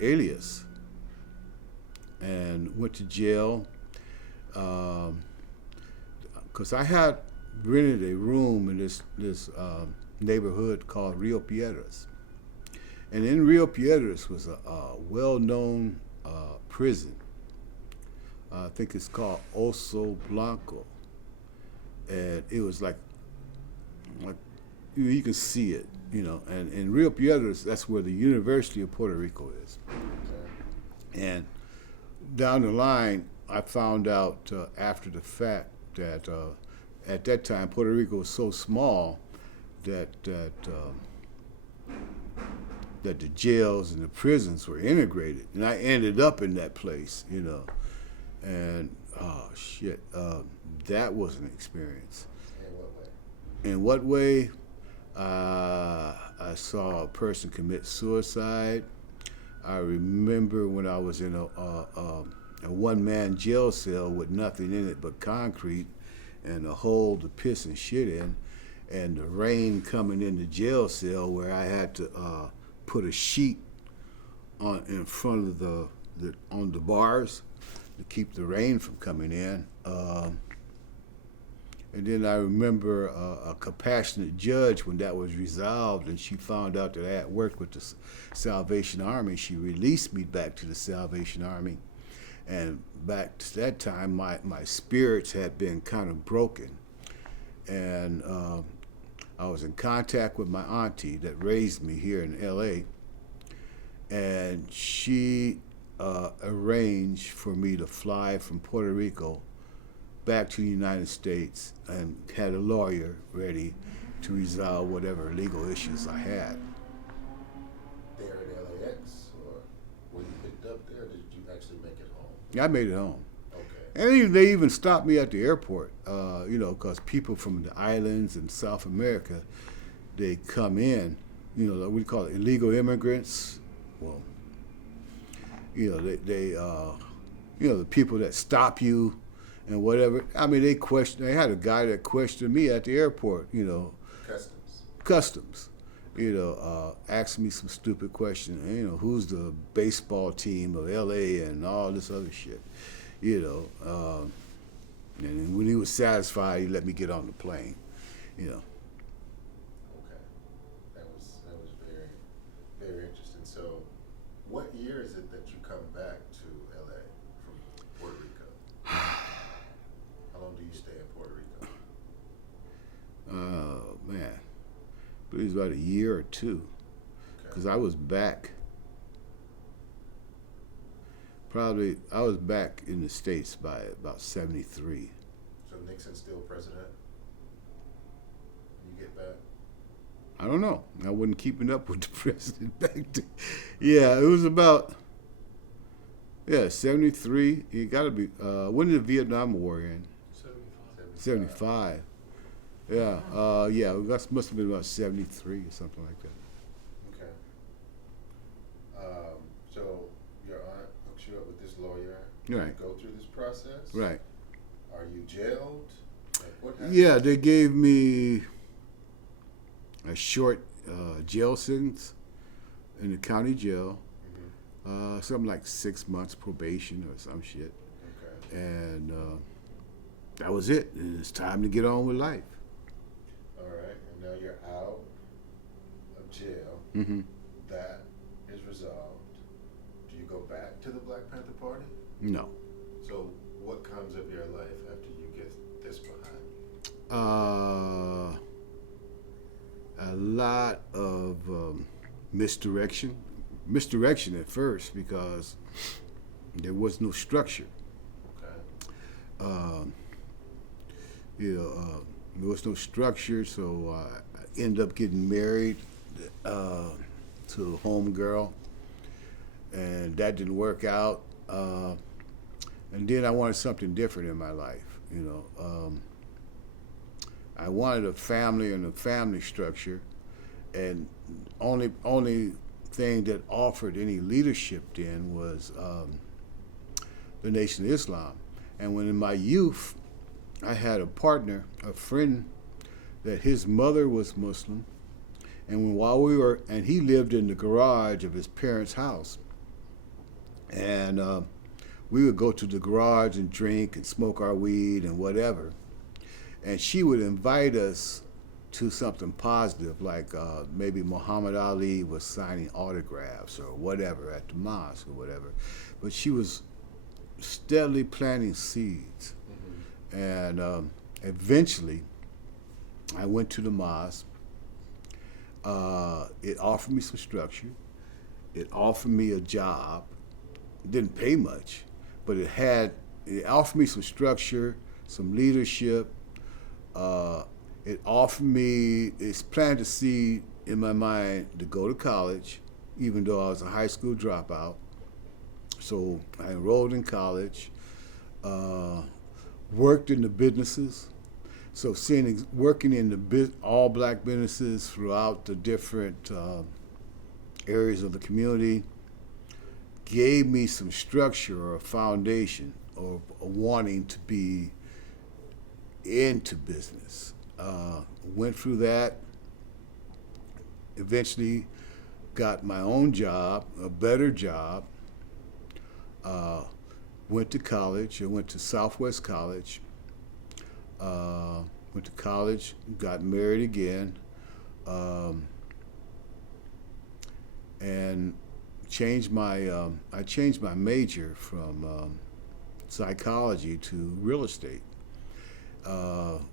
alias, and went to jail because I had rented a room in this neighborhood called Rio Piedras, and in Rio Piedras was a well-known prison. I think it's called Oso Blanco, and it was like you can see it, and in Rio Piedras, that's where the University of Puerto Rico is. Okay. And down the line, I found out after the fact that at that time Puerto Rico was so small that the jails and the prisons were integrated, and I ended up in that place, and oh shit, that was an experience. In what way? In what way? I saw a person commit suicide. I remember when I was in a one-man jail cell with nothing in it but concrete and a hole to piss and shit in, and the rain coming in the jail cell where I had to put a sheet in front of on the bars to keep the rain from coming in. And then I remember a compassionate judge, when that was resolved and she found out that I had worked with the Salvation Army, she released me back to the Salvation Army. And back to that time, my spirits had been kind of broken. and I was in contact with my auntie that raised me here in L.A., and she arranged for me to fly from Puerto Rico back to the United States and had a lawyer ready to resolve whatever legal issues I had. There at LAX, or were you picked up there, or did you actually make it home? I made it home. Okay. And they even stopped me at the airport, because people from the islands in South America, they come in, we call it illegal immigrants. Well, the people that stop you and whatever. I mean, they had a guy that questioned me at the airport, Customs. Asking me some stupid question, who's the baseball team of LA and all this other shit, and when he was satisfied, he let me get on the plane, Okay. That was very, very interesting. So, what year is it that you come back to LA from Puerto Rico? How long do you stay in Puerto Rico? Oh, man. I believe it was about a year or two. Because I was back. I was back in the States by about 73. So Nixon's still president when you get back? I don't know. I wasn't keeping up with the president back then. Yeah, it was about, 73. You got to be, when did the Vietnam War end? 75. Yeah, that must have been about 73 or something like that. Okay. So your aunt hooks you up with this lawyer. Right. You go through this process. Right. Are you jailed? Like, what happened? Yeah, they gave me a short jail sentence in the county jail. Mm-hmm. Something like 6 months probation or some shit. Okay. And that was it. And it's time to get on with life. All right. And now you're out of jail. Mm-hmm. That is resolved. Do you go back to the Black Panther Party? No. So what comes of your life after you get this behind you? A lot of misdirection. Misdirection at first because there was no structure. Okay. There was no structure, so I ended up getting married to a home girl, and that didn't work out. And then I wanted something different in my life, I wanted a family and a family structure, and only thing that offered any leadership then was the Nation of Islam. And when in my youth, I had a partner, a friend, that his mother was Muslim, and he lived in the garage of his parents' house, and we would go to the garage and drink and smoke our weed and whatever, and she would invite us to something positive, like maybe Muhammad Ali was signing autographs or whatever at the mosque or whatever, but she was steadily planting seeds. And eventually, I went to the mosque. It offered me some structure. It offered me a job. It didn't pay much, but it offered me some structure, some leadership. It's planted a seed in my mind to go to college, even though I was a high school dropout. So I enrolled in college. Worked in the businesses, so working in the all black businesses throughout the different areas of the community gave me some structure or a foundation or a wanting to be into business. Went through that, eventually got my own job, a better job. Went to college. I went to Southwest College. Went to college, got married again, and changed my. I changed my major from psychology to real estate.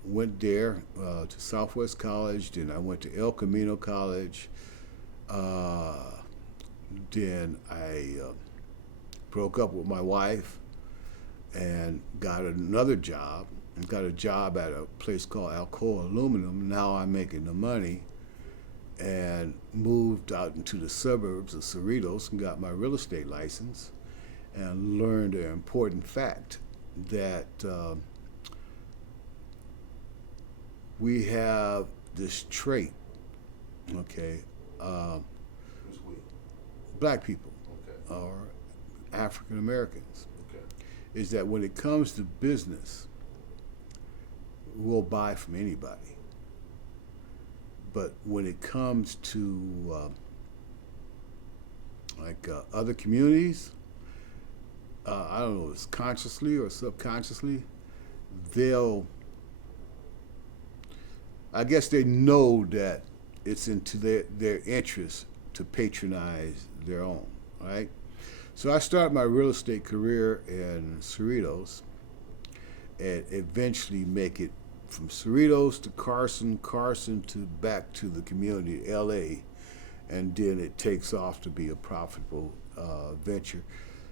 Went there to Southwest College. Then I went to El Camino College. Then I broke up with my wife and got another job. And got a job at a place called Alcoa Aluminum. Now I'm making the money. And moved out into the suburbs of Cerritos and got my real estate license. And learned an important fact that we have this trait, okay, Who's we? black people Okay. or African Americans, Okay. is that when it comes to business, we'll buy from anybody. But when it comes to other communities, I don't know, if it's consciously or subconsciously, I guess they know that it's into their interest to patronize their own, right? So I started my real estate career in Cerritos and eventually make it from Cerritos to Carson to back to the community, LA, and then it takes off to be a profitable venture,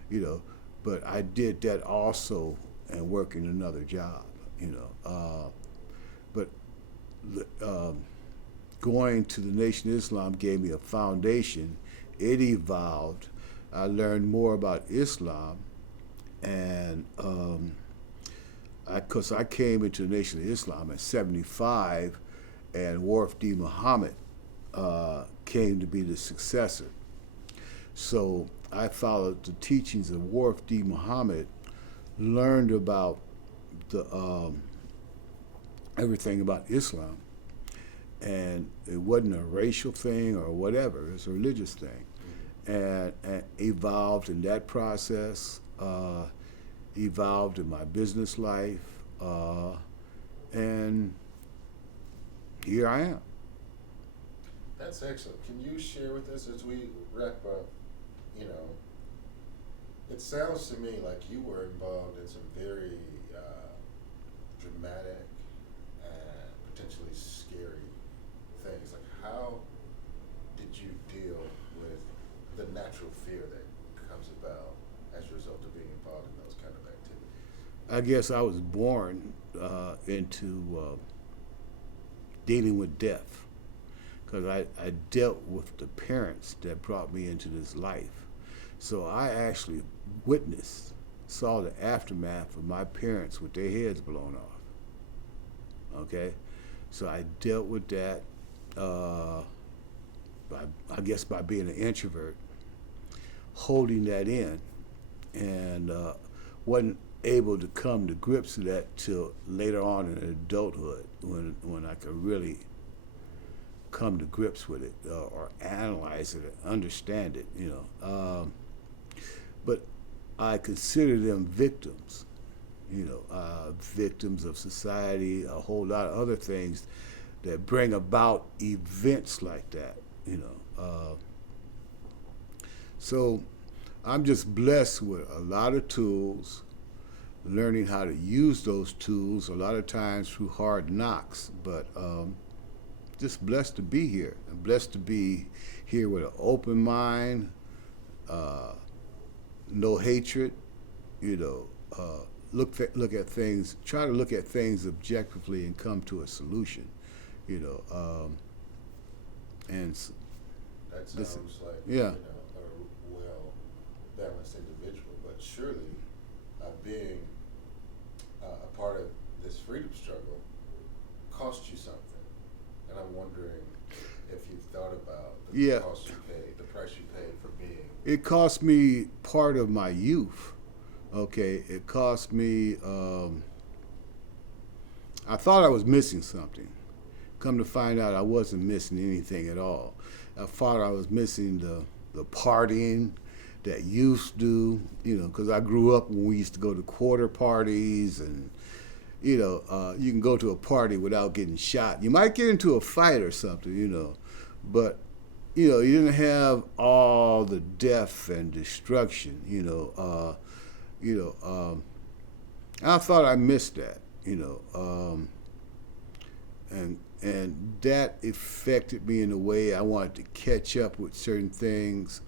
you know. But I did that also and working another job, you know. But going to the Nation of Islam gave me a foundation. It evolved. I learned more about Islam, and because I came into the Nation of Islam in '75, and Warf D. Muhammad came to be the successor. So I followed the teachings of Warf D. Muhammad, learned about the everything about Islam, and it wasn't a racial thing or whatever, it was a religious thing, and evolved in that process, evolved in my business life, and here I am. That's excellent. Can you share with us as we wrap up, you know, it sounds to me like you were involved in some very dramatic and potentially scary things. Like, how did you deal with the natural fear that comes about as a result of being involved in those kind of activities? I guess I was born into dealing with death, because I dealt with the parents that brought me into this life. So I actually saw the aftermath of my parents with their heads blown off. Okay? So I dealt with that, I guess by being an introvert, holding that in, and wasn't able to come to grips with that till later on in adulthood, when I could really come to grips with it, or analyze it, or understand it, you know. But I consider them victims, you know, victims of society, a whole lot of other things that bring about events like that, you know. So I'm just blessed with a lot of tools, learning how to use those tools, a lot of times through hard knocks, but just blessed to be here. I'm blessed to be here with an open mind, no hatred, you know, look at things, try to look at things objectively and come to a solution, you know. And That sounds like, yeah, you know, a well-balanced individual, but surely being a part of this freedom struggle cost you something. And I'm wondering if you've thought about the cost you paid, the price you paid for being. It cost me part of my youth. Okay, it cost me, I thought I was missing something. Come to find out I wasn't missing anything at all. I thought I was missing the partying that youth do, you know, because I grew up when we used to go to quarter parties, and, you know, you can go to a party without getting shot. You might get into a fight or something, you know, but, you know, you didn't have all the death and destruction, you know. I thought I missed that, And that affected me in a way I wanted to catch up with certain things.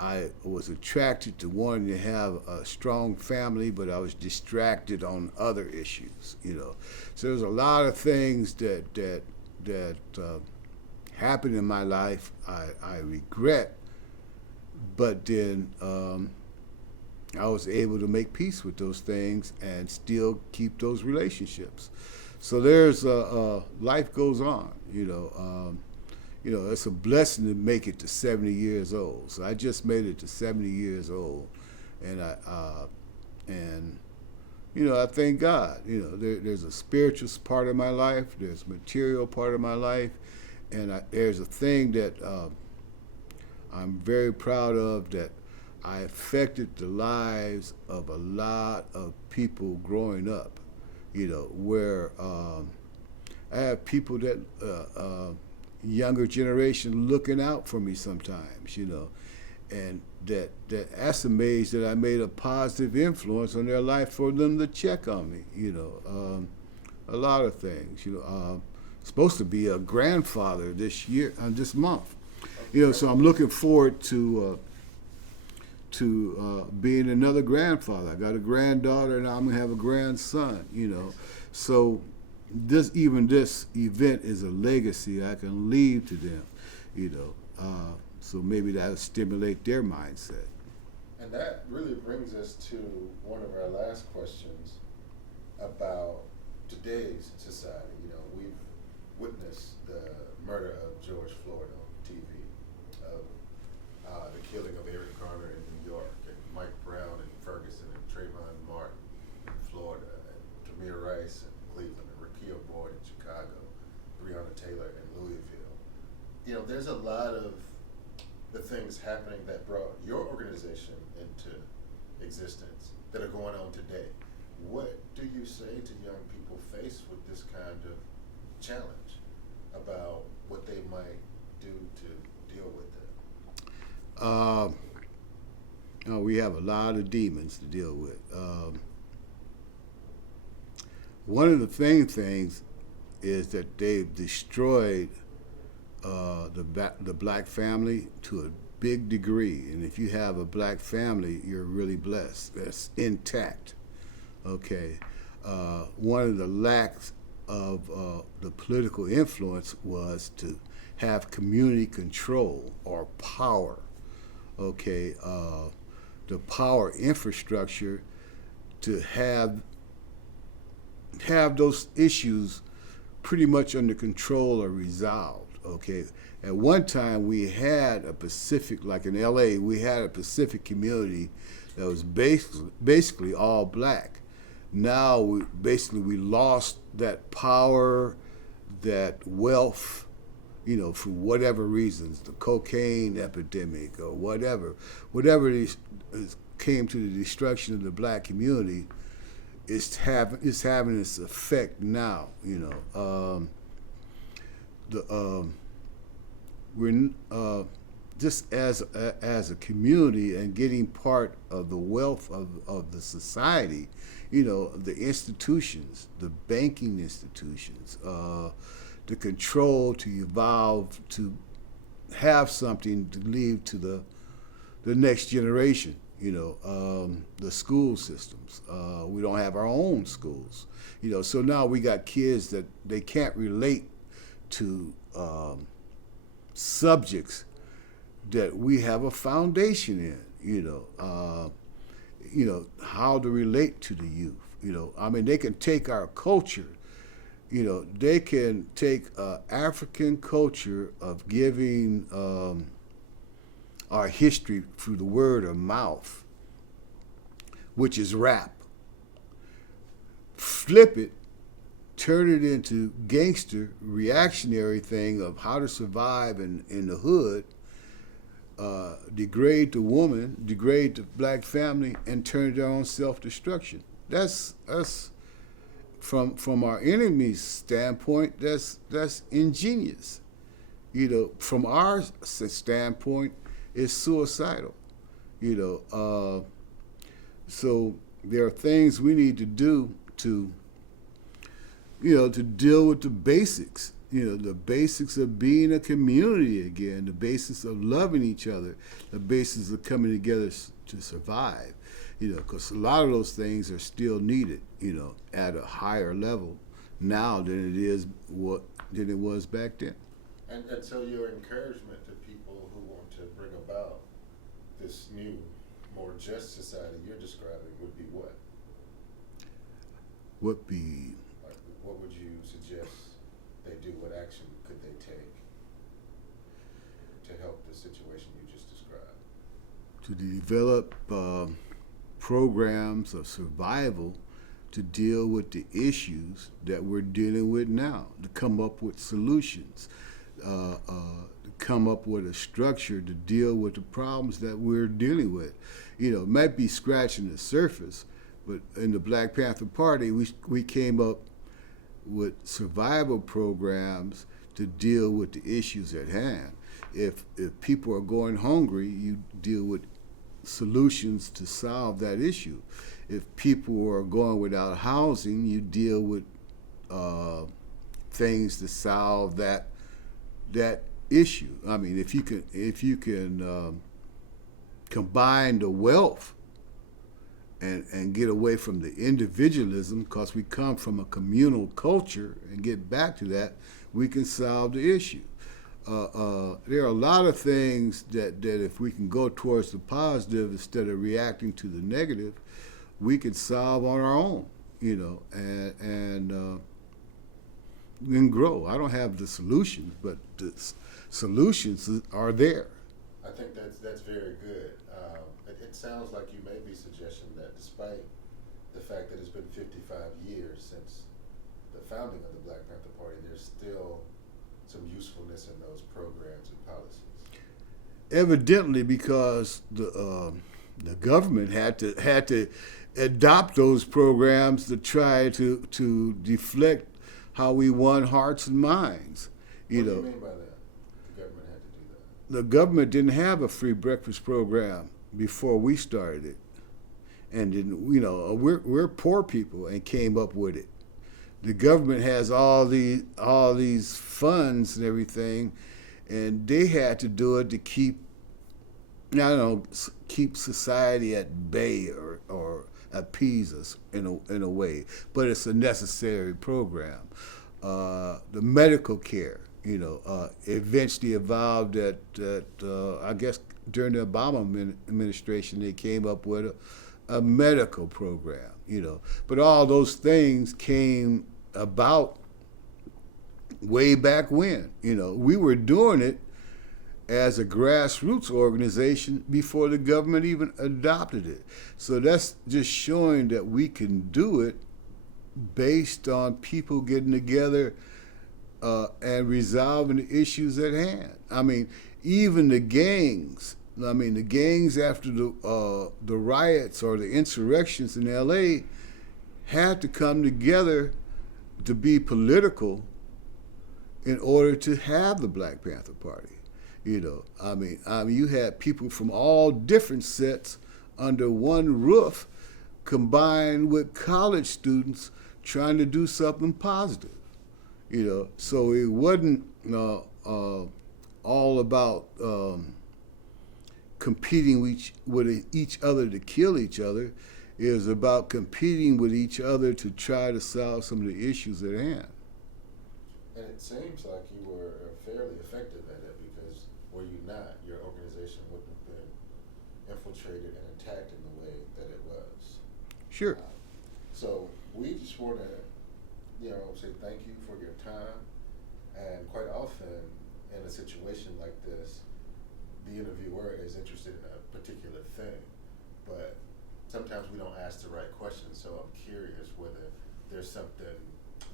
I was attracted to wanting to have a strong family, but I was distracted on other issues, So there's a lot of things that happened in my life I regret, but then I was able to make peace with those things and still keep those relationships. So there's life goes on, it's a blessing to make it to 70 years old. So I just made it to 70 years old, and I thank God. There's a spiritual part of my life, there's a material part of my life, and there's a thing that I'm very proud of, that I affected the lives of a lot of people growing up. Where I have people that younger generation looking out for me sometimes, and that's amazed that I made a positive influence on their life for them to check on me, a lot of things, supposed to be a grandfather this year, this month, so I'm looking forward to being another grandfather. I got a granddaughter, and I'm gonna have a grandson. So this event is a legacy I can leave to them. So maybe that'll stimulate their mindset. And that really brings us to one of our last questions about today's society. We've witnessed the murder of George Floyd on TV, of the killing of Eric Garner in New York, and Mike Brown in Ferguson, and Trayvon Martin in Florida, and Tamir Rice in Cleveland, and Rakia Boyd in Chicago, Breonna Taylor in Louisville. There's a lot of the things happening that brought your organization into existence that are going on today. What do you say to young people faced with this kind of challenge about what they might do to deal with it? We have a lot of demons to deal with. One of the things is that they've destroyed the black family to a big degree, and if you have a black family, you're really blessed. That's intact. Okay. One of the lacks of the political influence was to have community control or power. Okay, the power infrastructure to have those issues pretty much under control or resolved. Okay, at one time we had a Pacific, like in LA, we had a Pacific community that was basically all black. Now we lost that power, that wealth, for whatever reasons, the cocaine epidemic or whatever came to the destruction of the black community, it's having its effect now. We're just as a community and getting part of the wealth of the society, the institutions, the banking institutions, the control to evolve, to have something to leave to the next generation, the school systems. We don't have our own schools, so now we got kids that they can't relate to subjects that we have a foundation in, how to relate to the youth. They can take our culture, they can take African culture of giving our history through the word of mouth, which is rap, flip it, turn it into gangster, reactionary thing of how to survive in the hood, degrade the woman, degrade the black family, and turn it on self-destruction. That's from our enemy's standpoint, that's ingenious. From our standpoint, it's suicidal. So there are things we need to do to to deal with the basics, the basics of being a community again, the basics of loving each other, the basics of coming together to survive, because a lot of those things are still needed, at a higher level now than it was back then. And so your encouragement to people who want to bring about this new, more just society you're describing would be what? Would be Like, what would you suggest they do? What action could they take to help the situation you just described? to develop programs of survival to deal with the issues that we're dealing with now, to come up with solutions, to come up with a structure to deal with the problems that we're dealing with. It might be scratching the surface, but in the Black Panther Party, we came up with survival programs to deal with the issues at hand. If people are going hungry, you deal with solutions to solve that issue. If people are going without housing, you deal with things to solve that issue. I mean, if you can combine the wealth and get away from the individualism, because we come from a communal culture, and get back to that, we can solve the issue. There are a lot of things that if we can go towards the positive instead of reacting to the negative, we can solve on our own, and grow. I don't have the solutions, but the solutions are there. I think that's very good. It sounds like you may be suggesting that despite the fact that it's been 55 years since the founding of the Black Panther Party, there's still some usefulness in those programs and policies. Evidently, because the government had to adopt those programs to try to deflect how we won hearts and minds. What do you mean by that? The government had to do that? The government didn't have a free breakfast program before we started it, and didn't. We're poor people and came up with it. The government has all these funds and everything, and they had to do it to keep society at bay or appease us in a way. But it's a necessary program. The medical care, eventually evolved that I guess during the Obama administration they came up with a medical program, But all those things came about way back when. We were doing it as a grassroots organization before the government even adopted it. So that's just showing that we can do it based on people getting together and resolving the issues at hand. I mean, even the gangs. The gangs after the riots or the insurrections in L.A. had to come together to be political in order to have the Black Panther Party. You had people from all different sets under one roof, combined with college students trying to do something positive. So it wasn't all about competing with each other to kill each other. It was about competing with each other to try to solve some of the issues at hand. And it seems like you were fairly effective at it, because were you not, your organization wouldn't have been infiltrated and attacked in the way that it was. Sure. So we just want to, say thank you for your time. And quite often in a situation like this, the interviewer is interested in a particular thing, but sometimes we don't ask the right questions. So I'm curious whether there's something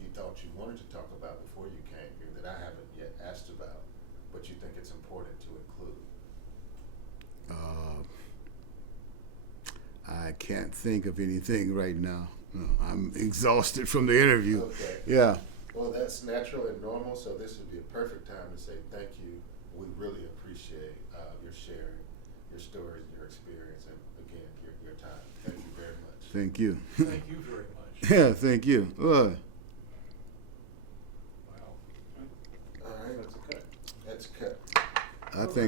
you thought you wanted to talk about before you came here that I haven't yet asked about, but you think it's important to include. I can't think of anything right now. No, I'm exhausted from the interview. Okay. Yeah. Well, that's natural and normal, so this would be a perfect time to say thank you. We really appreciate your sharing your stories, your experience, and again, your time. Thank you very much. Thank you. Thank you very much. Yeah, thank you. All right, That's a cut. that's cut. I think